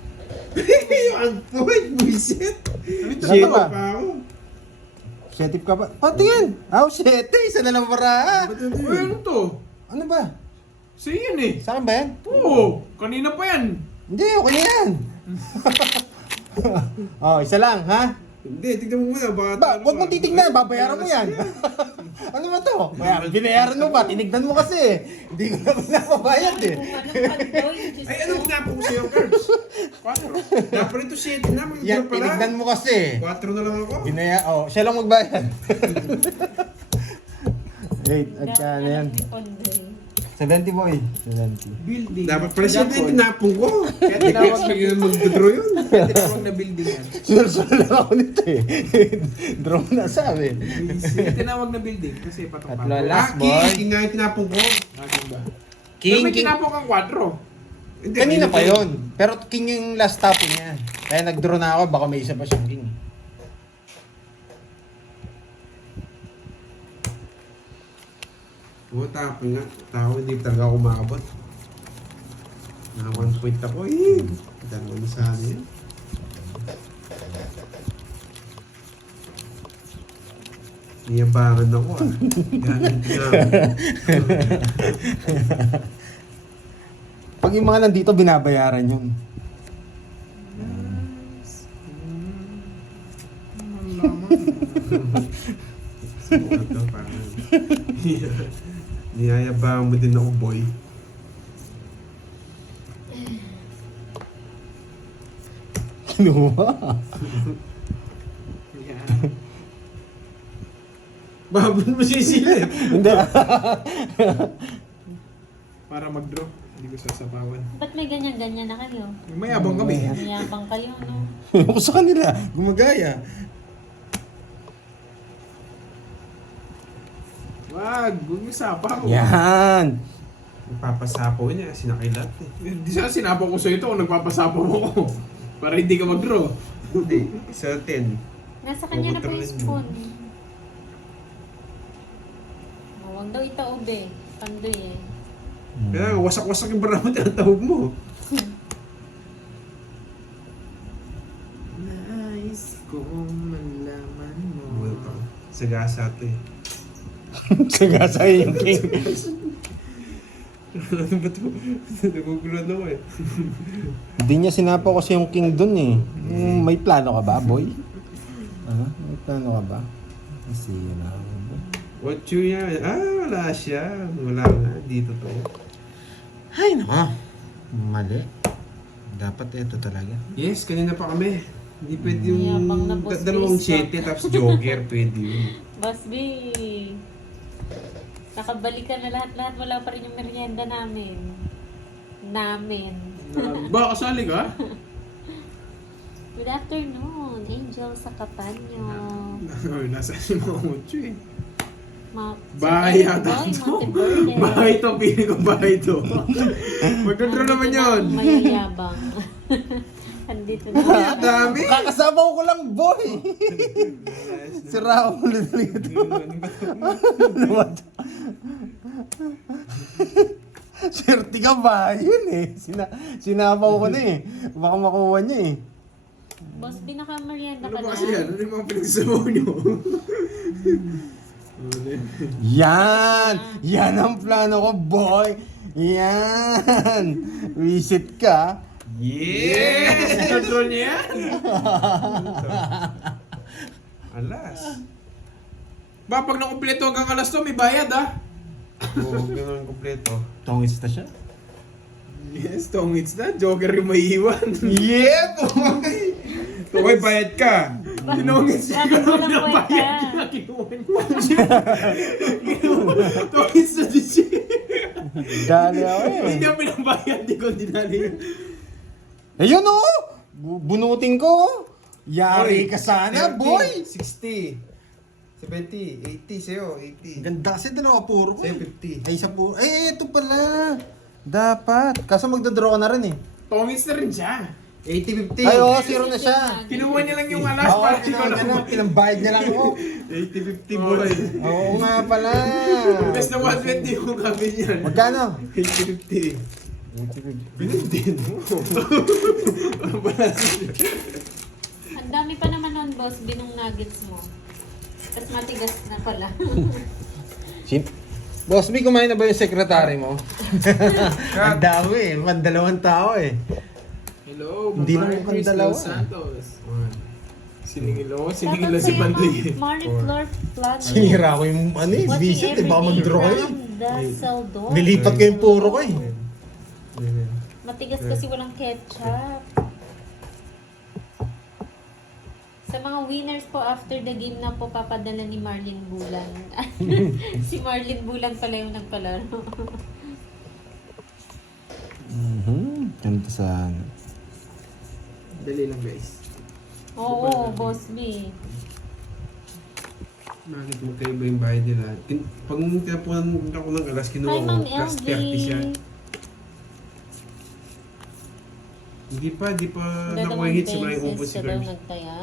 Ang point, buisit! Shit Natawa pa. pa ako. Setip ka ba? Patingin! Oh, 7. Isa na lang para. Uy, ano to? Ano ba? Sa yan eh. Sa akin ba yan? Oo, kanina pa yan. Hindi, okay na yan. Oh, isa lang, ha? Hindi, tignan mo muna. Baka Huwag mong titignan, babayaran mo yan. Ano ba to? Binayaran mo ba? Tinignan mo kasi. Hindi ko na pinapabayad eh. Kung anong pagdoy, Diyos Ay, ko. anong kinapo ko sa'yo, Curbs? 4. Dapat ito 7 na. Mag-drop Yan, pala. tinignan mo kasi. 4 na lang ako. Siya lang magbayad. Wait, at kaya na yan. 70 boy. 70. Building. Dapat pala 7 na tinapong ko. Kaya tinawag na Kaya mag-draw yun. Kaya tinawag na building yan. Sunod lang ako nito eh. Draw na sabi. Kaya tinawag na building kasi patong Tatlo pa. last King, boy. king nga yung tinapong ko. Akin ba? Pero King, may king. tinapong kang 4. Hindi, Kanina hindi pa ko- yon. Pero king yung last tapo niya. Kaya nag-draw na ako, baka may isa pa siyang king. Oo, tapon nga. Tao, hindi talaga ako makabot. Na 1 point ako eh. Dalawa na sana yun. Niyabangan ako ah. Ganun tinapon. Pag yung mga nandito, binabayaran yun. Sukat daw parang. Niyayabangan mo din ako, boy. Kinuha. Yan. Babon mo sisilip. Hindi. Para mag-draw. Hindi ko sasabawan. Ba't may ganyan-ganyan na kayo? Mayabang kami. Mayabang kayo, no? Ako sa kanila, gumagaya. Wag, huwag mo sapaw. Yan. Papasapaw niya, sinakilat eh. Di sana sinapaw ko sa ito kung nagpapasapaw ako. Para hindi ka mag-draw. Hindi, sa 10. Nasa kanya na po yung Mabutrain spoon. Huwag daw itaobe. Pandoy eh. Kaya nga, wasak-wasak yung barang mo, tinatawag mo. Nais kong malaman mo. Buhay pa. Sagasa ito eh. Sagasa yung king. Ano ba ito? Nagugulan ako eh. Hindi niya sinapa kasi yung king dun eh. May plano ka ba, boy? May plano ka ba? Kasi yun na. What you yan? Wala siya. Wala nga. Dito to. Ay, nako. Mali. Dapat ito talaga. Yes, kanina pa kami. Hindi pwede yung Yabang na boss dalawang face 7 tapos joker. Pwede yun. Boss B, nakabalikan na lahat-lahat. Wala pa rin yung merienda namin. Ba, kasali ka? Good afternoon, Angel sa Kapanyo. Nasa si mga mucho eh. Ay, Bahay yata boy, to. Monteverde. Bahay to, pili ko bahay to. Magdodro naman yun. Mayayabang. Andito na. Ang dami! Kakasama ko lang, boy! Sira ako ulit dito. Swerte ka ba? Yun eh. Sinapaw ko na eh. Baka makuha niya eh. Boss, binaka-merienda Ano ka ba na. kasi yan? Ano yung mga pinagsasabaw nyo? Yan! Yan ang plano ko, boy! Yan! Visit ka. Yes! Control niya yan? Alas. Ba, pag nakumpleto hanggang alas 2, may bayad ah. Oo, ganun kompleto. Tongits na siya. Yes, tongits na. Joker yung may iwan. Yeah, boy! Boy, bayad ka! Tinongits siya. Bakit walang Nabayad kwenta? niya. Tongits na din siya. Dali ako Hindi niya pinabayad. Di ko dinali yun. Ayun oh! Bunutin ko! Yari ka sana, boy! 60. 70, 80 sa'yo, 80. Ganda kasi dalawa puro ko. Sa'yo, eh. 50. Ay, isa puro. Ay, ito pala. Dapat. Kaso magdadraw ka na rin eh. Tongits na rin siya. 80-50. Ay, oo, zero na siya. Kinuha niya lang yung alas Oo, para ikaw lang. pinambayad niya lang ako. 80-50 boy. Oo nga pala. Best na 120 yung kami niyan. Magkano? 80-50. Binindin mo. Ang dami pa naman nun, boss, binong nuggets mo. Tapos matigas na pala. Boss B, kumain na ba yung sekretary mo? Ang dami eh. Mandalawang tao eh. Hello, Hindi Ma'am lang mukhang Chris dalawa. Dos Santos. Siningil ako, Shoutout siningil lang si sa'yo, Bandoy. Mariflor Flood. Sinira ko yung ano eh. Watching Vision eh. Baka every day mag-draw ko eh. from Dasseldorf. Nilipat ko yung puro ko eh. Matigas kasi walang ketchup. Sa mga winners po, after the game na po, papadala ni Marlene Bulan. Si Marlene Bulan pala yung nagpalaro. Ganito sa... Dali lang guys. Oo, Boss B. Bakit magkaiba yung bayad nila? Pag tinapunan ako ng alas, kinuha Hi, ko, Ma'am plus LV. 30 siya. Hindi pa nakuha hit si Brian Ubus si Ka daw Curbs. nagtaya.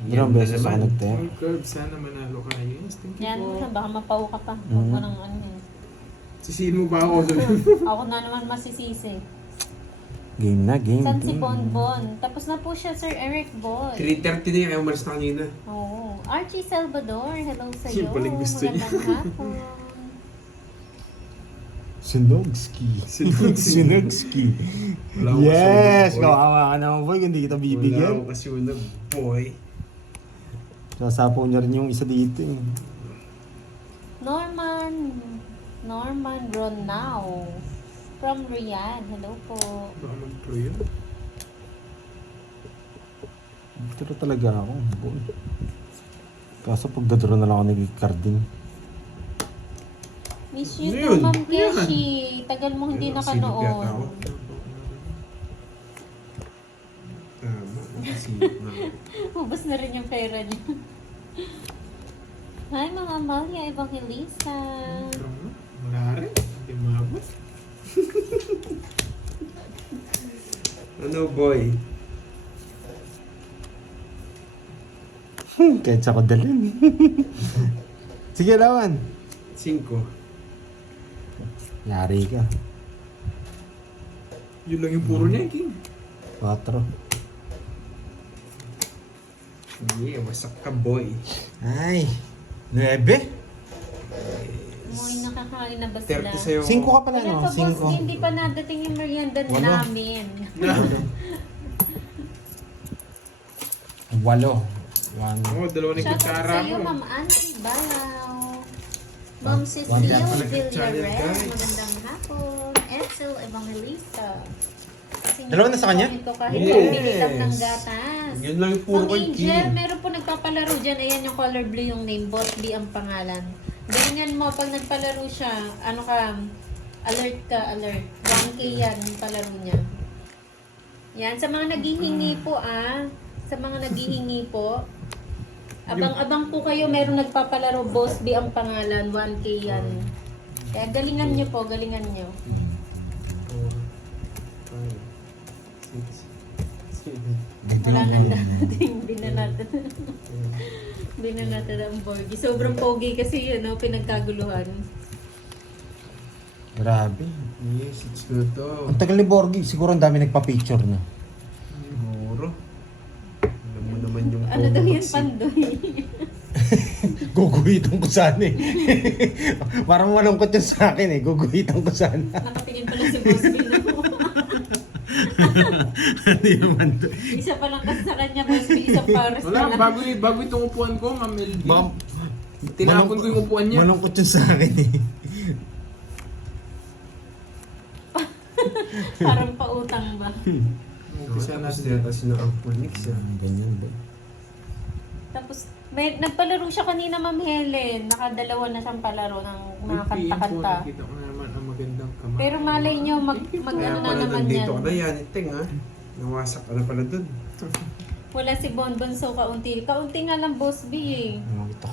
Ilang beses ako nagtaya. All curve, sana manalo ka. Yes, thank you Yan mo po. na, baka mapaw ka pa. Huwag mo nang ano eh. Sisihin mo ba ako? Ako na naman masisisi. Game na, game. San si Bonbon? Tapos na po siya, Sir Eric Boy. 3:30 na yung umalis na kanina. Oo. Archie Salvador, hello sa iyo. Yung paling gusto niya. Magandang hapon. Sinogski. Sinogski. Wala akong Yes! kasunog, boy. Kawawa ka naman boy, kung hindi kita Wala bibigyan. akong kasunod, boy. Sasapaw niya rin yung isa dito eh. Norman Ronao. From Riyadh. Hello po. Baka mag-pro yun. Pero talaga ako, boy. Kaso pagdadraw na lang ako nag-carding. Miss you Ano too, yun? Ma'am Ano Keshi. Tagal mo hindi Ayun, silip yata ako. nakanood. Tama, nakasilip na ako. Ubus na rin yung pera niya. Hi, mga Amalia Evangelista. Wala rin. Hindi mabot. Ano, boy? Kahit sa ko dalhin. Sige, lawan. 5. Yari ka. Yun lang yung puro niya, King. 4. Yeah, wasak ka, boy. Ay, 9. Moy, nakakain na ba sila? 30 sa'yo. 5 ka pala, Wala no? pa, boss. 5. Hindi pa nadating yung merienda Walo. namin. 8. 1. Oo, dalawa na yung Shoutout kutsara sa iyo, mo. Ma'am Ana Balaw. Ma'am One Cecile yan pala yung channel, Villares. guys. Magandang hapon. Edsel Evangelista. Kasi Dalawa na sa kanya? ko kahit Yes. pambili lang ng gatas. Yun lang yung puro Ma'am ko, Angel, King. meron po nagpapalaro dyan. Ayan yung color blue yung name. Boss B ang pangalan. Ganyan mo, pag nagpalaro siya, ano ka, alert ka, alert. 1K yan yung palaro niya. Yan, sa mga naghihingi po sa mga naghihingi po, abang-abang po kayo, meron nagpapalaro, Boss B ang pangalan, 1K yan. Kaya galingan nyo po, galingan nyo. 4, 5, 6, 7. Wala nang dating, binanatan ang Borgie. Sobrang pogi kasi yun, no? Pinagkaguluhan. Grabe. Yes, it's good to. Ang tagal ni Borgie, siguro ang dami nagpa-picture na. Siguro. Alam mo naman yung Ano daw yan, Maxi. Pandoy? Guguhitan ko sana eh. Parang malungkot yan sa akin eh. Guguhitan ko sana. Nakatingin pala si Boss B, no? Hindi naman to. Isa pa lang kasi sa kanya, Boss B, isang pares Wala, na lang. bago itong upuan ko, Ma'am LB. Tinapon ko yung upuan niya. Malungkot yun sa akin eh. Parang pautang ba? Umpisa Tapos natin. tapos na ang full mix yan. Ganyan ba? Tapos, nagpalaro siya kanina, Ma'am Helen. Nakadalawa na siyang palaro ng mga kanta-kanta. Nakita ko na naman ang magandang kamay. Pero malay nyo, mag Kaya ano na pala naman nandito yan. ka na yan, Iting ha. Nawasak ka na pala dun. Wala si Bonbon, so kaunti. Kaunti nga lang, Boss B eh. Ano ito?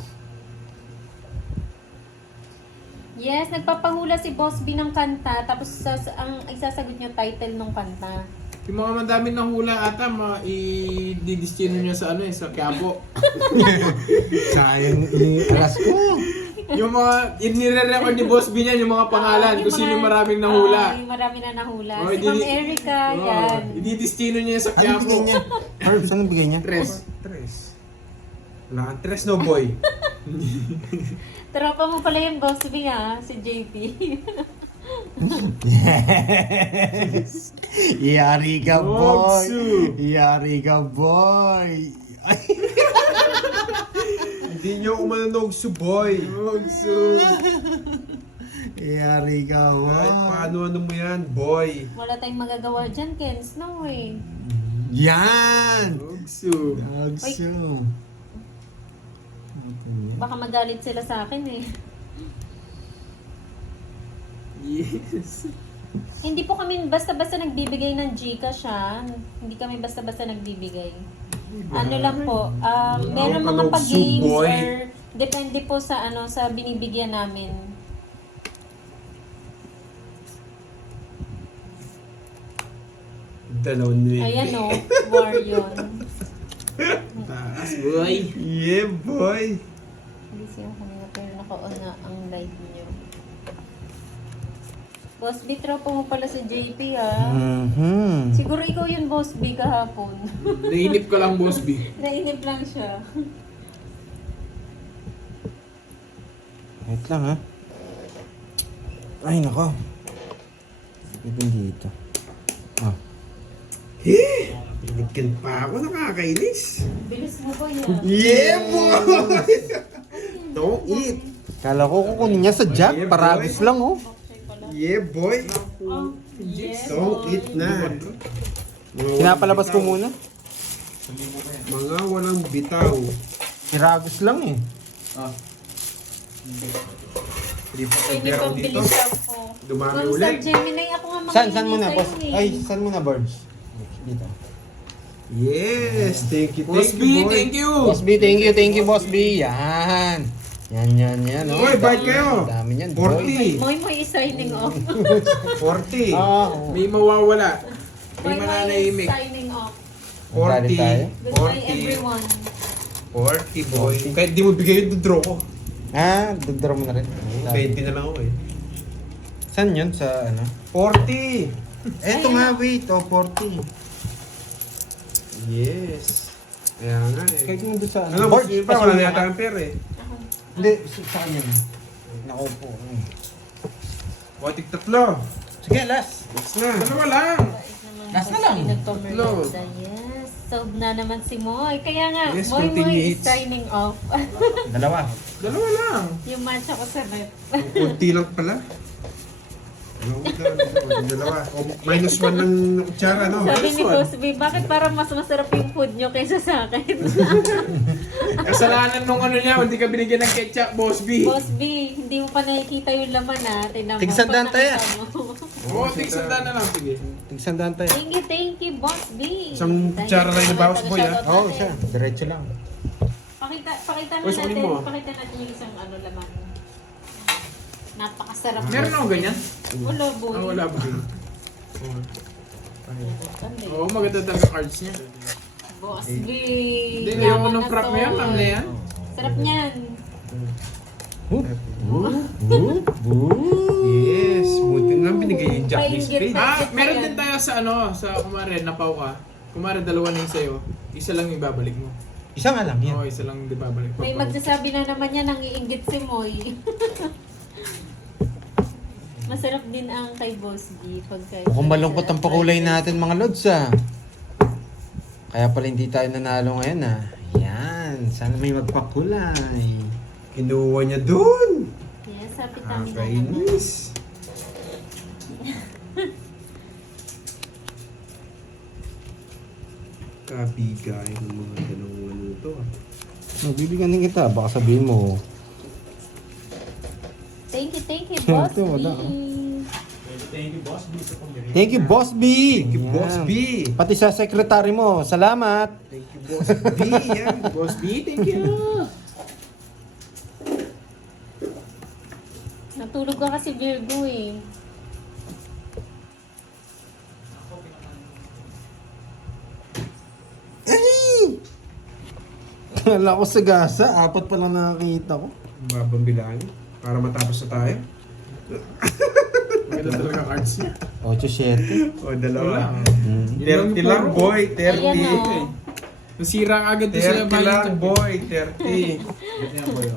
Yes, nagpapahula si Boss B ng kanta, tapos ang isasagot niya title ng kanta. Yung mga madami ng hula ata, i-destino niya sa ano eh, sa Quiapo. Sayang alas ko. Yung mga, nire-record ni Boss B niyan, yung mga pangalan, kung sino yung maraming nahula. Yung marami na nahula. Oh, Si Ma'am Erica, yan. I-destino niya sa Ano Quiapo. bigay niya? Herbs, ano bigay niya? Tres. Wala kang tres no boy. Tropa mo pala yung Boss B ha, si JP. Yes! Yari ka, boy! Ogsu. Yari ka, boy! Ay, Hindi nyo umanog su boy. Ogsu. yari ka, Kahit boy! paano mo yan, boy. Wala tayong magagawa dyan, Ken Snow eh. Yan! Ogsu. Agso! Baka magalit sila sa akin eh. Yes. Hindi po kami basta-basta nagbibigay ng Gcash ha. Hindi kami basta-basta nagbibigay. Ano lang po, meron mga Kalog pag-games soup, boy. or depende po sa ano sa binibigyan namin. Dalawang nila. Ayan o, war yun. Taas, boy. Yeah, boy. Hindi siya kanina pero naka-on na ang live niyo. Boss B, tropa mo pala si JP ha. Mhm. Siguro ikaw yun, Boss B, kahapon. Nainip ka lang, Boss B. Nainip lang siya. Wait lang ha. Ay, nako. Ipin dito. Ah. Binigyan pa ako, nakakainis. Bilis mo ba yan? Yeah, boy! Don't eat. Kala ko kukunin niya sa jack. Yeah, Paragos boy. lang oh. Yeah, boy. Oh, yes. Don't eat na. Mga Pinapalabas ko walang muna. bitaw. Mga walang bitaw. Paragos lang eh. Hindi pa Pwede pera pang dito. bilis ako. Dumami Kung sa ulit. Gemini, ako nga Saan muna, sa'yo boss? eh. Ay, saan muna, Birds? Dito. Yes, thank you, Boss thank B, you, boy. thank you. Boss B, thank you, Boss B. Yan. Yan. Oh. Oy, bite kayo. Dami niyan, boy. 40. Moy is signing off. 40. Ah, oh. May mawawala. May Moy is mananahimik. signing off. 40. Goodbye 40. everyone. 40, boy. Kahit di mo bigay yung draw ko. Ah, dudura mo na rin. 20 na lang ako eh. Saan yun? Sa ano? 40. Eto nga, wait. Oh, 40. Yes. Kaya nga eh. Kahit mo doon sa ano? Ano, boss, yun pa, wala na yata ang pera eh. Hindi, sa kanya. Nakaupo. Watik tatlo. Sige, last. Last na. Dalawa lang. Last na lang. Nagpamerienda. Yes. Sob na naman si Moy. Kaya nga, Yes, Moy continue is it. signing off. Dalawa. Dalawa lang. Yung matcha ko sa rep. Kunti lang pala. Dalawa. O, minus 1 ng kutsara, no? Sabi ni one. Boss B, bakit parang mas masarap yung food nyo kaysa sa akin? Kasalanan nung ano niya, hindi ka binigyan ng ketchup, Boss B. Boss B, hindi mo pa nakikita yung laman ha. Tingnan mo. Tigsandaan Pag tayo. nakita mo. Oo, tigsanda na lang. Sige. Tigsandaan tayo. Thank you, Boss B. Isang kutsara lang yung bawas, boy, ah. Oo, siya. Diretso lang. Pakita Uy, sakunin mo, ah. pakita natin yung isang ano laman. Napakasarap. Meron akong ganyan? Wala, boy. Ah, wala ba? Ano Oo, maganda talaga cards niya. Boss B. Hindi, ayoko nung crap mo yan, ma'am na yan. Sarap niyan. Yes. Buti na lang binigay yung Japanese Painggit spade. na. Ah, meron din tayo sa ano, sa kumare, napaw ka. Kumare, dalawa na yung sa'yo. Isa lang yung babalik mo. Isa nga lang yan. Oo, isa lang yung babalik. May magsasabi na naman yan ang iinggit si Moy. Masarap din ang kay Boss B. Mukhang malungkot ang pakulay natin mga lods ah. Kaya pala hindi tayo nanalo ngayon ah. Yan. Sana may magpakulay. Kinuha niya dun. Yes, happy tummy na naman. Nakakainis. Kabigay ng mga dalawang ano to ah. Bibigyan din kita. Baka sabihin mo. Thank you, Boss Ito, wala, B. Thank you, boss. Bisa ko ganyan. Thank you, Boss B. Thank you, Boss Yan. B. Pati sa sekretary mo. Salamat. Thank you, Boss B. Yan. Boss B, thank you. Natulog ka kasi Virgo eh. Wala ko sa gasa. 4 pa lang nakakita ko. Babang bilangin. Para matapos na tayo. Maganda talaga cards niya. 8-7. O, dalawa. Hmm. 30 lang, boy. 30. Ayan o. Nasira ka agad to sa 30 lang, bayan. boy. 30. Ganyan, boy.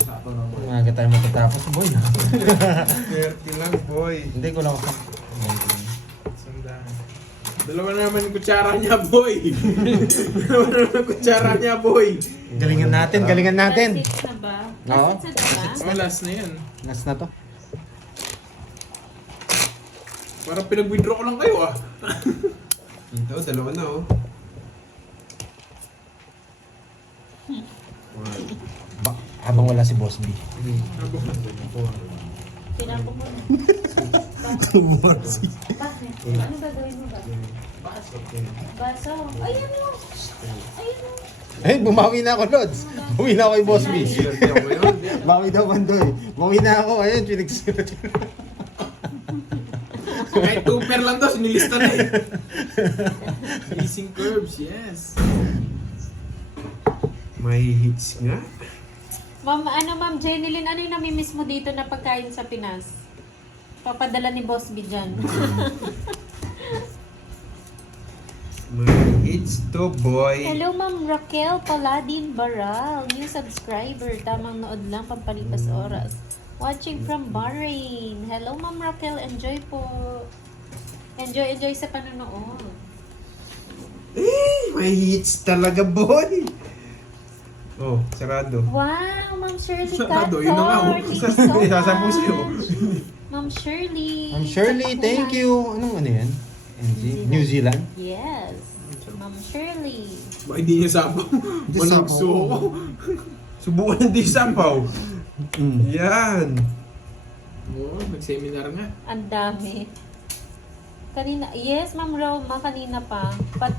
Sakto lang, boy. Maaga tayo matatapos, boy. 30 lang, boy. Hindi ko lang. Sandaan. Dalawa na naman yung kutsara niya, boy. Dalawa na naman yung kutsara niya, boy. Galingan natin, galingan natin. Last 6 na ba? Oo. Last 6 na ba? Oh, last na yan. Last na to. Parang pinag-withdraw ko lang kayo ah. Ito, dalawa na, oh. Habang wala si Boss B. Pinako mo na. Bakit? Ano gagawin mo ba? Baso. Ayan o. Ayan o. Eh, bumawi na ako, Lods. Bumawi na ako kay Boss B. Swerte ako ngayon. Bawi daw, Bandoy. Bumawi na ako. Ayun, pinagsirat. Kahit 2 pair lang to, sinilista na eh. Missing curves, yes. May hits nga. Ma'am Jenilyn, ano yung namimiss mo dito na pagkain sa Pinas? Papadala ni Boss B dyan. May hits to, boy. Hello, Ma'am Raquel Paladin Baral. New subscriber. Tamang nood lang, pampalipas oras. Watching from Bahrain. Hello, Ma'am Raquel. Enjoy po. Enjoy sa panonood. May hits talaga, boy. Oh, sarado. Wow, Ma'am Shirley Sarado, yun na nga, oh. Thank you so much. Sasampu sa'yo. Ma'am Shirley. Ma'am Shirley, Sa thank pakulan. you. Anong ano yan? New Zealand? Yes. Ma'am Shirley. Ba, hindi niya sabaw. Manugso ako. Subukan hindi sampaw. Mm. Yan. Oo, nag-seminar nga. Ang dami. Kanina, yes, Ma'am Roma, kanina pa.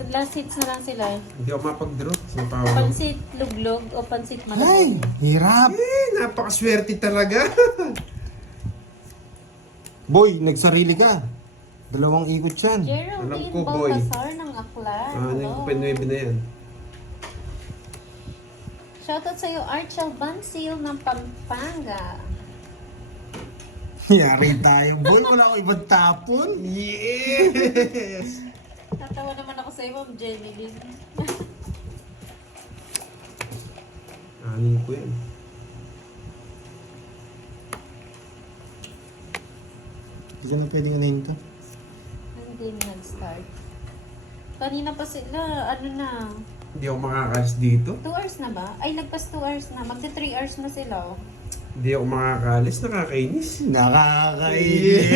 Last hits na lang sila. Hindi ako mapag-draw. Sampaw. Pansit luglog o pansit Ay, malabon. hirap. Napakaswerte talaga. Boy, nagsarili ka. 2 ikot yan. Alam Geraldine ko, boy. Balcazar ng Aklan. Ano yung P9 na yan? Shoutout sa'yo, Archel Bansil ng Pampanga. Yari tayo, boy. Wala ko ibang tapon. Yes! Natawa naman ako sa'yo, Ma'am Jenny. Ano ko yan? Hindi ka na pwedeng anayin to. Hindi nag-start. Kanina pa sila, ano na, Hindi ako makakalis dito. 2 hours na ba? Ay, lagpas 2 hours na. Magta 3 hours na sila, oh. Hindi ako makakalis. Nakakainis. Nakakainis.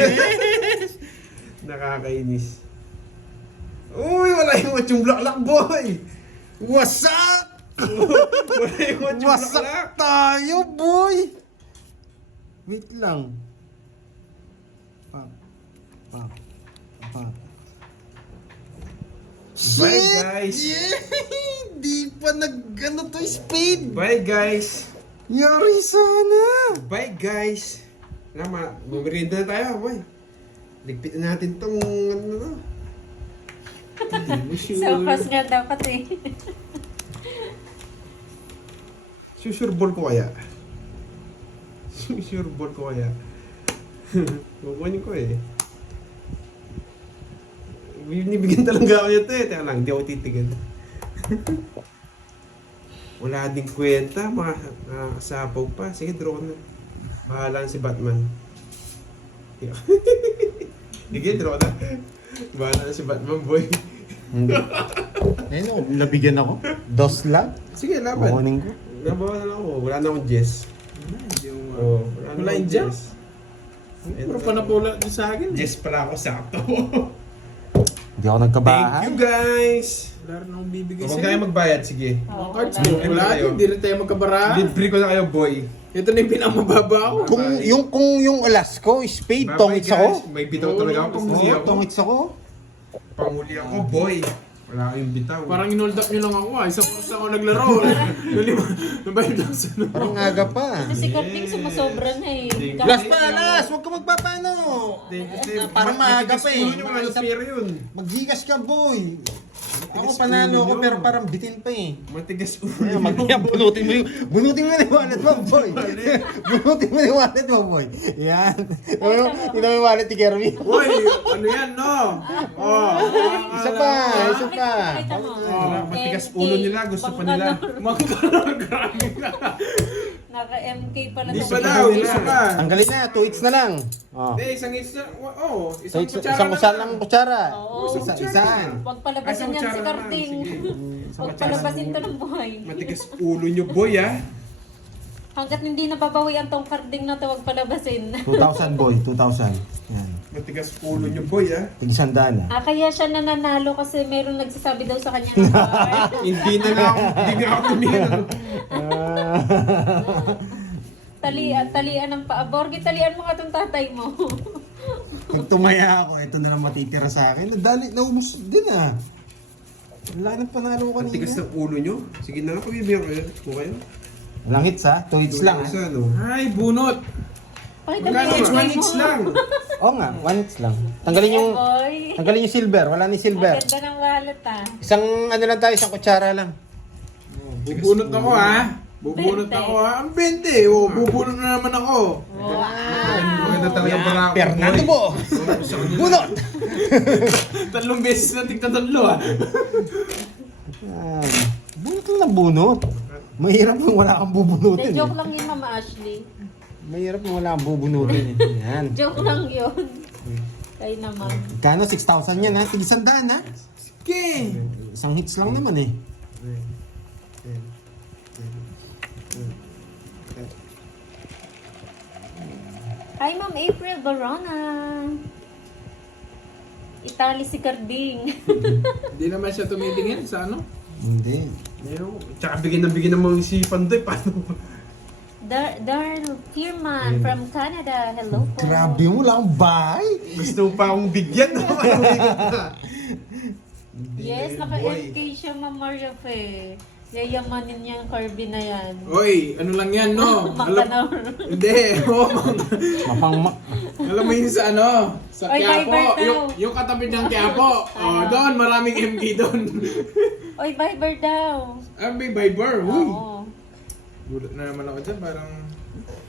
Nakakainis. Uy, wala yung watchong blaklak, boy! Wasak! Wala yung watchong Wasak blaklak! tayo, boy! Wait lang. Pak. Pak. Pak. Bye, guys. Di pa nag-ano to, spade! Bye, guys! Yari sana! Bye, guys! Salamat. Bumirindo na tayo, boy. Ligpitin natin tong ano na. So, fast nga dapat eh. Susurbol ko kaya? Susurbol ko kaya? Kukunin ko eh. Binibigyan talaga ako nito eh. Teka lang, hindi ako titigil. Wala din kwenta, makakasapaw pa. Sige, draw na. Bahala na si Batman. Sige, draw na. Bahala na si Batman, boy. Hindi. Ayun o, nabigyan ako. 2 lang. Sige, laban. Kukunin ko. Nabawa na lang ako. Wala na akong Jess. Hindi mo Oo. Wala yung Jess? Puro pa napula din sa akin. Jess pala ako sakto. Hindi ako Thank nagkabahay. you guys. Wala rin akong bibigay Huwag sa'yo. tayo magbayad, sige. Mga Oo, cards, wala. wala Kayo. din. Hindi rin tayo magkabaraan. Libre ko na kayo, boy. Ito na yung pinamababa ko. Kung yung alas ko, spade, Bye-bye, tongits guys. ako. May bitaw talaga ako. Panguli Oo, ako. tongits ako. Panguli ako, boy. Wala kayong bitaw. Parang inold up nyo lang ako ah. Isang oras ako naglaro. Nabayad sa Parang aga pa. Kasi si Carding sumusobra na eh. Last pa, last! Huwag ka magpapano! Parang maaga pa eh. Matigas ulo nyo, wala na pera yun. Mag-gigas ka, boy! Ako panalo ako pero parang bitin pa eh. Matigas ulo. Magkaya bunutin mo yung wallet mo, boy. Bunutin mo yung wallet mo, boy. Yan. Tingnan mo yung wallet ni Kerwin. Uy, ano yan no? Oh. Isa pa, isa pa. Kita mo. Matigas ulo nila, gusto pa nila. Magkaroon, grabe na. Naka-MK pala Isa to. daw, isa pa. Tanggalin na, 2 hits na lang. Oh. Hindi, isang isa. Oo, So, isang kutsara isang kutsara lang kutsara. Oo. Isaan. Huwag palabasin yan si Carding. Huwag palabasin to ng buhay. Matigas ulo nyo, boy, ah. Hanggat hindi nababawian tong Carding na to, huwag palabasin. 2,000, boy. 2,000. Yan. Matigas ulo nyo, boy, ah. Tig-100 Ah, kaya siya nananalo kasi mayroong nagsasabi daw sa kanya ng bar. Hindi na nga ako, hindi nga ako tumingin. ano. Talian ng paa. Borgi, talian mo ka tong tatay mo. Pag tumaya ako, ito na lang matitira sa akin. Nadali, naubos din ah. Wala nang panalo ko Matigas kanina. ng ulo nyo. Sige na, pag-ibigyan ko kayo. Walang hits ha? 2 hits lang ha? Isa, no? Ay, bunot. Pakita mo Magkano yung it's tatay one hits mo. lang. Oo nga, 1 hits lang. Tanggalin yung, Boy. tanggalin yung silver. Wala ni silver. Ang ganda ng wallet ah. Isang ano lang tayo, isang kutsara lang. Bubunot ako ha. Bubunot 20. ako ha. Ang 20. Oh, bubunot na naman ako. Wow. Maganda talaga para ako. Fernando mo! Bunot! 3 beses na tigtatatlo ha. Bunot lang na bunot. Mahirap kung wala kang De, bubunutin. joke Eh. lang yun, Mama Ashley. Mahirap kung wala kang bubunutin. Yan. Joke lang yun. Kayo naman. Kano? 6,000 yan ha? Tig-100 ha? Sige. Isang hits lang naman eh. Hi, Ma'am April Barona. Itali si Carding. Hindi naman siya tumitingin sa ano. Hindi. Ayun. Tsaka bigyan ng mga isipan doon. Paano? Darl Pierman from Canada. Hello po. Grabe mo lang bahay. Gusto mo pa akong bigyan, no? Yes, Boy. naka-FK siya, Ma'am Maria Fe. Yayamanin niya ang Carby na yan. Oy, ano lang yan no? Makanor. Hindi. Oh, Mapangmak. alam mo yun sa ano? Sa Oy, Quiapo. Viber daw. Yung katabi ng Quiapo. Oh, doon maraming MD doon. Oy, Viber daw. Ah, may Viber. Uy. Oo. Gulat na naman ako dyan. Parang...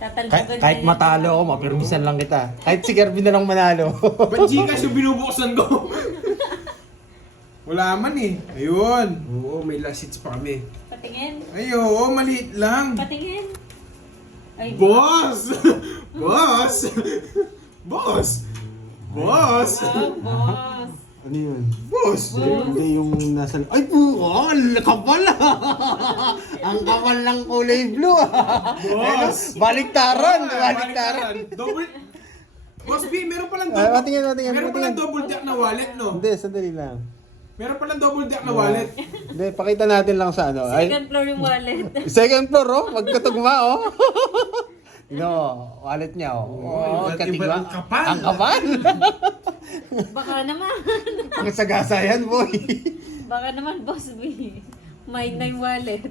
Tatalbogan Kahit niya matalo yan. ako, mapirmisan lang kita. Kahit si Kervin na lang manalo. Ba't Gcash yung binubuksan ko? Wala man eh. Ayun. Oo, may last hits pa kami. Patingin. Ay, oo, maliit lang. Patingin. Ay, Boss! Boss! Boss! Boss! Oh, boss. Ano yun? Boss! Hindi yung nasa... Ay po! Oh, kapal! Ang kapal ng kulay blue! Boss! Baliktaran! Ah, Baliktaran! Double... Boss B, meron palang Ay, double... patingin, patingin, Meron patingin. palang double deck na wallet, no? Hindi, sandali lang. Meron palang double deck na wallet. Hindi, pakita natin lang sa ano. Ay, Second floor yung wallet. second floor, oh. Magkatugma, oh. No, wallet niya, oh. Oh, iba't iba ang kapal. Ang kapal! Baka naman. Ang sagasa yan, boy. Baka naman, Boss B. May na yung wallet.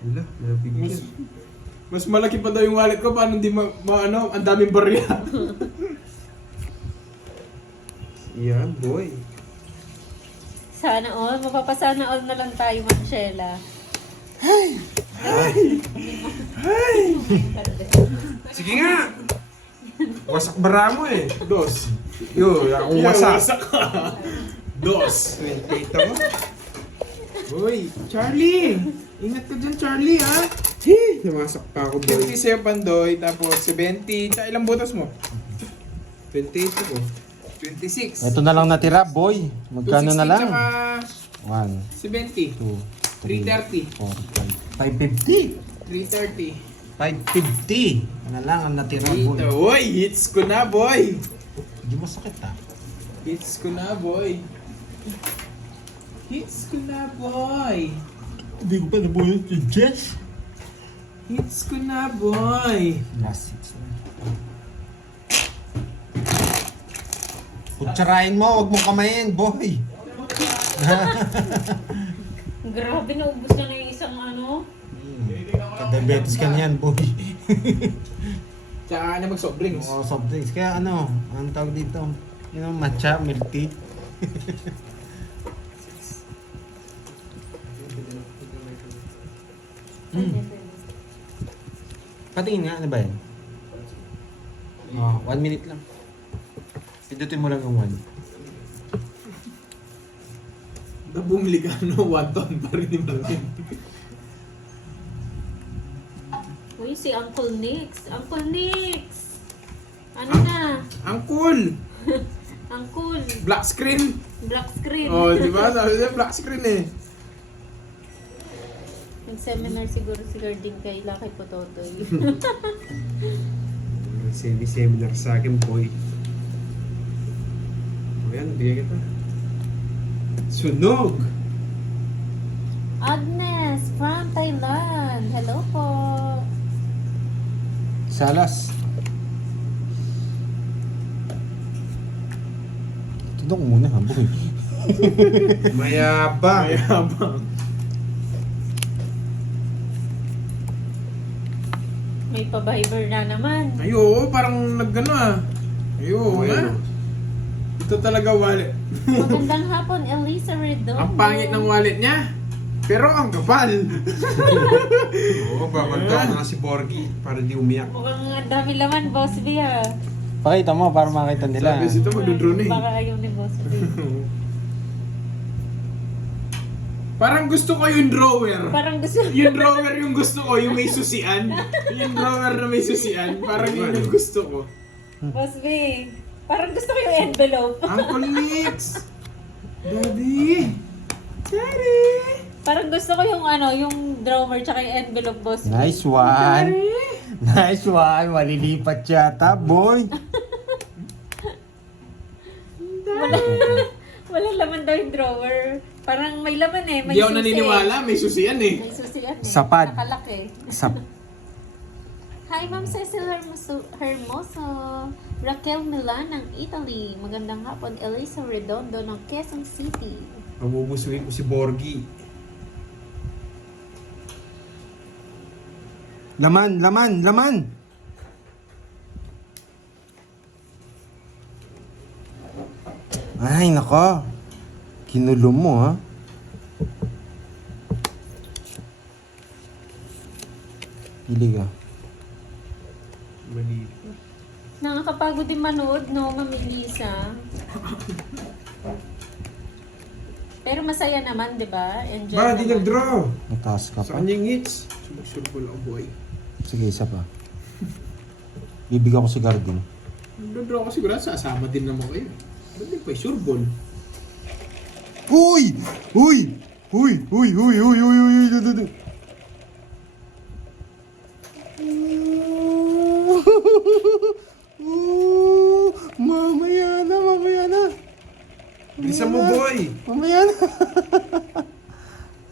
Wala, may bigyan. Mas malaki pa daw yung wallet ko, paano hindi ano, ang daming barya. Yan, boy. Sana all. Mapapasana all na lang tayo, Ma'am Sheila. Sige nga! Wasak bara mo eh. Dos. Yo, akong wasak. ka. Dos. 28 ako. Uy, Charlie! Ingat ka dyan, Charlie, ha? Hey, namasak pa ako, boy. 57 Pandoy, tapos 70. Tsaka ilang butas mo? 28 ako. 26. Ito na lang natira, boy. Magkano na 260 lang? Tsaka 1, 70. 2, 330. 550. 330. 550. Ano lang ang natira, boy. Uy, hits ko na, boy. Hindi masakit ah. Hits ko na, boy. Hits ko na, boy. Hindi ko pa nabuhay yung Jess. Hits ko na, boy. Last 6 na. Kutsarain mo, huwag mong kamayin, boy. Grabe, naubos na yung isang ano. Diabetes ka na yan, boy. Tsaka na mag-soft drinks. Oo, soft drinks. Kaya ano, ang tawag dito, matcha, milk tea. Patingin nga, ano ba yan? Oh, 1 minute lang. Pindutin mo lang yung 1. Bumili ka, no? 1 ton pa rin yung malaki. Uy, si Uncle Nix. Uncle Nix! Ano na? Ang cool! Uncle. Black screen! Black screen. Oh, di ba? Sabi niya, black screen eh. Nag-seminar siguro si Garding kay Lakay Pototoy. Semi-seminar sa akin, boy. O yan, bigyan kita. Sunog! Agnes from Thailand. Hello po. Salas. Tudok muna ha, boy. Mayabang! Mayabang. May pa-Viber na naman. Ay, oo, parang nagano ah. Ay, oo nga. Ito talaga wallet. Magandang hapon, Elisa Redondo. Ang pangit ng wallet niya. Pero ang kapal. Oo, babagdaw na si Borgie para di umiyak. Mukhang ang dami laman, Boss B ha. Pakita mo para makita nila. Sabi sito magdodrone eh. Baka ayaw ni Boss B. Parang gusto ko yung drawer. Parang gusto Yung drawer yung gusto ko, yung may susian. Yung drawer na may susian, parang yun yung gusto ko. Boss B, parang gusto ko yung envelope. Uncle Nix! Daddy! Daddy! Parang gusto ko yung ano, yung drawer tsaka yung envelope, Boss B. Nice one. Nice one. Malilipat yata, boy. Wala laman daw yung drawer. Parang may laman eh. May Hindi ako susi. naniniwala, may susian eh. May susian eh. Sapad. Nakalaki. Hi, Ma'am Cecil Hermoso. Raquel Milan ng Italy. Magandang hapon. Elisa Redondo ng Quezon City. Mabubusuin ko si Borgie. Laman, laman, laman. Ay, nako. Kinulo mo, ha? Pili ka. Mali. Nakakapagod din manood, no, Ma'am Elisa? Pero masaya naman, di ba? Enjoy Ba, di naman. nag-draw. Nataas ka Sa pa. kanyang hits. Sumusurbol ako, boy. Sige, isa pa. Bibigyan ko si Garding. Nagdodraw ko siguro, sasama din naman kayo. Ba't di pa surbol? Uy! Uy! Uy! Uy! Uy! Uy! Uy! Uy! Uy! Mamaya na! Mamaya na! Bilisan mo, boy. Mamaya na!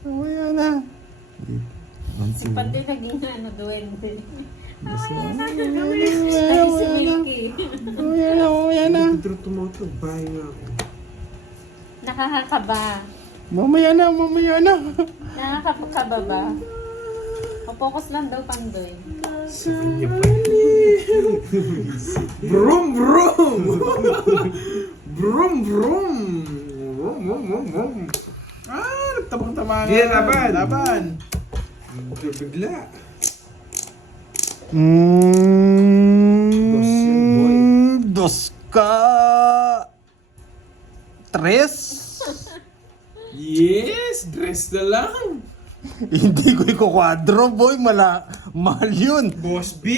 Mamaya na! Si Pante naging ano, duwende. Mamaya Ay, si Milky. na! Mamaya na! Draw tumutog. Bahay nga ako. Nakakakaba. Mamaya na! Mamaya na! Nakakakaba ba? O-focus lang daw, Pandoy. Sa kanya pa. Brum, brum! Brum, brum! Brum, brum, brum, brum! Ah, nagtabang-tabangan. Yeah, laban. Laban. Bigla. Dos yan, boy. Dos ka! Tres? Yes! Dress na lang! Hindi ko ikukwadro, boy. Mahal yun. Boss B.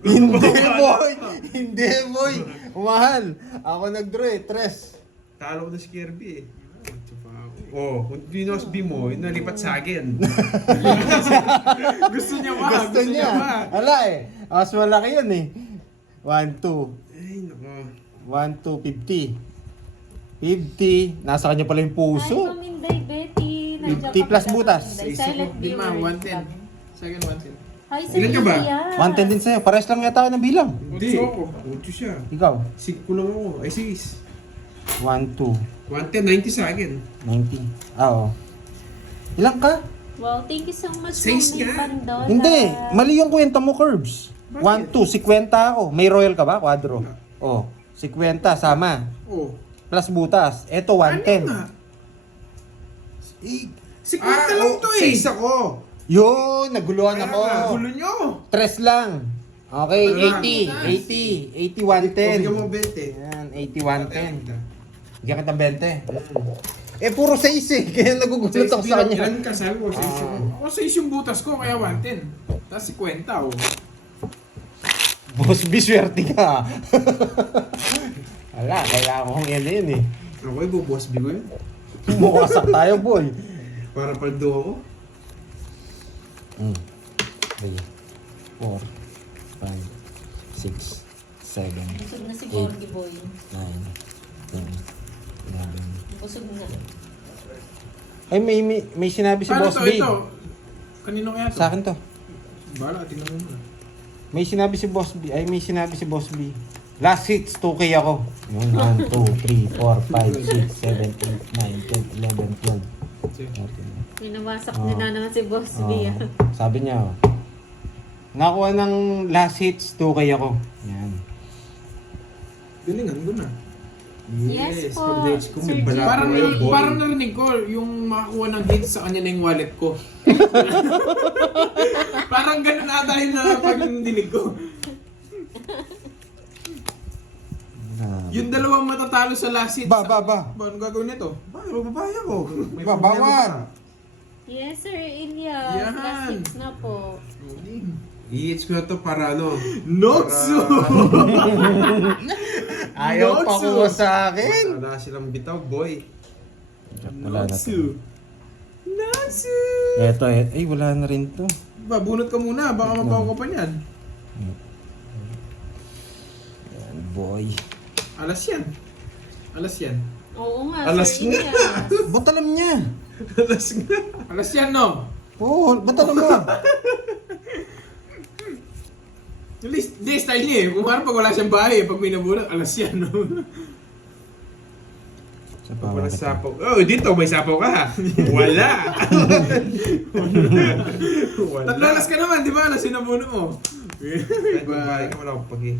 Hindi, boy. Hindi, boy. Mahal. Ako nag-draw eh. Tres. Talo ko na si Kirby eh. Ito pa ako eh. Oh, kung dinosbi mo, yun nalipat sa akin. Gusto niya ba? Gusto niya. Ala eh. Mas malaki yun eh. 1, 2. Ay, nako. 1, 2, 50. 50. Nasa kanya pala yung Ay, puso. Paminday, Betty. Nandiyan 50 ka plus pala, butas. Paminday. Silent Di ma, viewers. 110. Second 110. Hi, Ilan ka ba? Sophia. 110 din sa'yo. Pares lang yata ako ng bilang. Hindi. Ocho ako. 8 siya. Ikaw. 6 ko lang ako. Ay, 6. 1, 2, 110, 90 sa akin. 90. Ah, oo. Ilang ka? Wow, thank you so much, Says Mami nga. Pandola. Hindi. Mali yung kwenta mo, Curbs. Bakit? 1, 2, 50 ako. May royal ka ba? Quadro. Oh, 50 sama. Oh. Plus butas. Eto, 110. Ano nga? Eh, Si Kwenta lang to eh. 6 ako. yun, naguluhan Kaya ako. nga, Gulo nyo. 3 lang. Okay, Wala. 80. 80, Bigyan 110. mo 20. Yan, 80, 110. Bigyan kita ng 20. Eh, puro 6 eh. Kaya nagugulat ako sa kanya. Ilan ka sabi mo? 6 ako. Ako sa yung butas ko, kaya 110. Tapos si Kwenta, oh. Boss B, swerte ka. Wala, kaya akong yun eh. Ako, ibubuwas bigo yun. Bukasak tayo, boy. Para paldo ako. 3, 4, 5, 6, 7, Busog na si Gorgie Boy. 9, 10, 11. Busog na. Ay, may sinabi si Ano Boss to, B. ito? Kanino kaya to? Sa akin to. Bala, tingnan mo muna. May sinabi si Boss B. Ay, may sinabi si Boss B. Last hits, 2K ako. 1, 2, 3, 4, 5, 6, 7, 8, 9, 10, 11, 12. 13. Minawasak Oh. niya na naman si Boss B. Oh, sabi niya, oh. Nakuha ng last hits, 2K ako. Yan. Galingan ko na. Yes po, Pag next ko, Sir may bala Parang, ko ngayon, boy. parang narinig ko, yung makakuha ng hits sa kanya na yung wallet ko. Parang ganun ata yung napag-dinig ko. Yung dalawang matatalo sa last hits. Ba. Ano gagawin nito? Babae ako. May Ba, problema bawal. ka. Yes, Sir Ilyas. Yan. Last hits na po. I-hits ko na to para ano. Notsu! Ayaw pa Notsu. ko sa akin. Wala silang bitaw, boy. Wala na to. Notsu! Notsu! Eto, ay wala na rin to. Bunot ka muna, baka mabaho ka pa niyan. Yan, boy. Alas yan. Alas yan. Oo nga, Alas Sir na. Ilyas. Ba't alam niya? Alas nga. Alas yan, no? Oo, ba't alam mo? At least, di, style niya eh. Kung parang pag wala siyang bahay, pag may nabunot, alas yan, no? Sa Wala sapaw. Oh, dito may sapaw ka ha. Wala. Wala. Tatlalas ka naman, di ba? Alas yung nabunot mo. Kahit babae ka, wala akong pagi.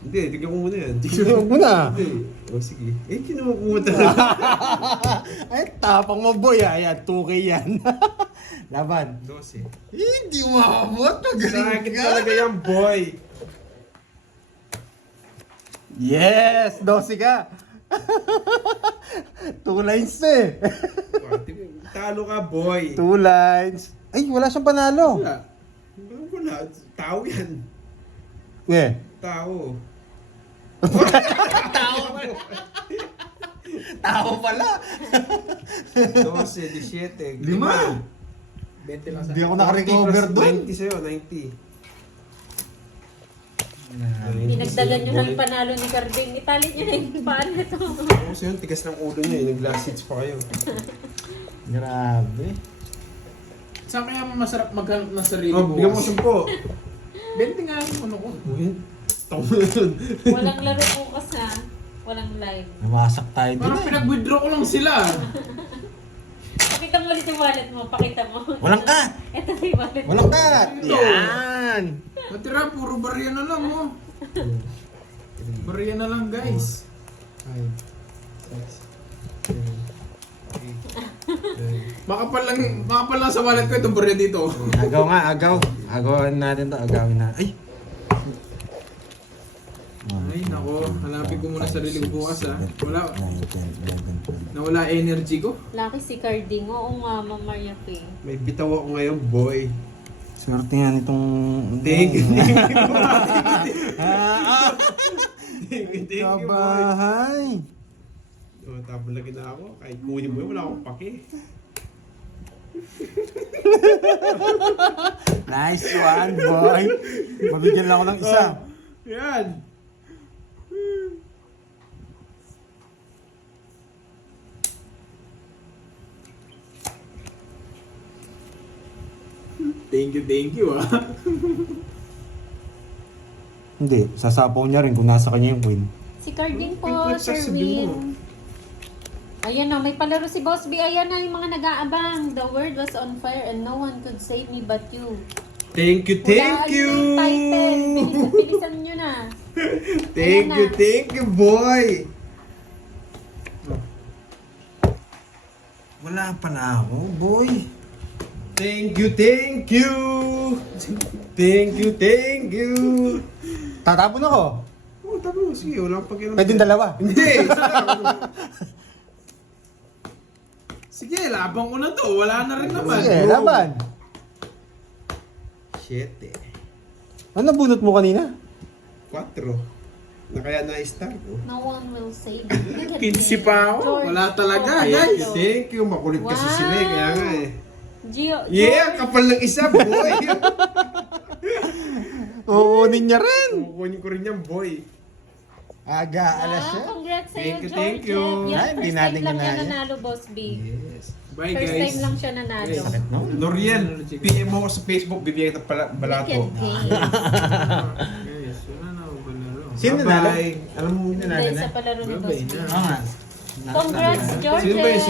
Hindi, tignan ko muna yan. Huwag mo na. Hindi. O sige. Eh, kinuha ko muna talaga. Ay, tapang mo boy. Ayan, 2K yan. Laban. 12. Hindi umabot. Sa akin talaga yan, boy. Yes! 12 ka. 2 lines eh. Talo ka, boy. 2 lines. Ay, wala siyang panalo. Wala. Wala. Tao yan. Eh. Tao. Tao pala. 12, 17. 5. 20 lang sa Hindi ako nakarecover doon. 90 sa'yo, 90. Pinagdagan nyo ng panalo ni Carding. Itali niya na yung paan nito. Kasi yun, tigas ng ulo niya. Nag-last hits pa kayo. Grabe. Saan kaya masarap maghanap ng sarili Oh, bigyan mo 10. 20 nga yung ano ko. Tama yun. Walang laro bukas ha. Walang live. Namasak tayo din Parang eh. pinag-withdraw ko lang sila. Pakita mo ulit yung wallet mo. Pakita mo. Walang cut. Ito na yung wallet mo. Walang cut. Ito. Yan. Matira, puro barya na lang, oh. Barya na lang, guys. 5, 6, 7, 8, 9. Makapal lang sa wallet ko itong barya dito. Agaw nga, agaw. Agawin natin to. Agawin na. Ay. Ay, nako. Hanapin ko muna sarili ko bukas, ha. Wala. 9, 10, 11, 12. Nawala energy ko. Lucky si Carding. Oo nga, Ma'am Maria Pay. May bitaw ako ngayon, boy. Swerte nga nitong... Thank you. Ah, Thank you, boy. kabahay. Oh, tapos lagi na ako. Kahit kunin mo yun, wala akong pake. Nice one, boy. Mabigyan lang ako ng isa. Yan. Thank you ah. Hindi, sasapaw niya rin kung nasa kanya yung queen. Si Cardin po, Yung Sir sasabihin mo. Win. Ayan na, may palaro si Boss B. Ayan na yung mga nag-aabang. The world was on fire and no one could save me but you. Thank you, Hulaan niyo yung title. Bilisan nyo na. Thank you, boy. Wala pa na ako, boy. Thank you. Thank you. Tatapon ako. Oh, tabi mo. Sige, wala akong pakialam. Pwedeng dalawa. Hindi. Sige, labang ko na to. Wala na rin naman. Sige, laban. Shit eh. Ano bunot mo kanina? 4. Na kaya na-star ko. No one will save me. 15 pa ako. George Wala talaga, Orwell. guys. Thank you. Makulit kasi Wow. sila eh. Kaya nga eh. Gio, Yeah, kapal ng isa, boy. Uunin niya rin. Kukunin ko rin yan, boy. Aga, alas Wow, siya. congrats sa'yo, Thank you, George. thank you. Yan, Ay, hindi first natin time lang ginaya. yan nanalo, Boss B. Yes. Bye, First guys. time lang siya nanalo. Yes. No? Noriel, PM mo ako sa Facebook, bibigyan kita pala balato. Weekend game. Guys, wala na ako palaro. Sino nanalo? Bye-bye. Alam mo, Nanalo Dahil na? sa palaro ni Boss Bye-bye B. na. Oo nga. Congrats, George. sino ba yung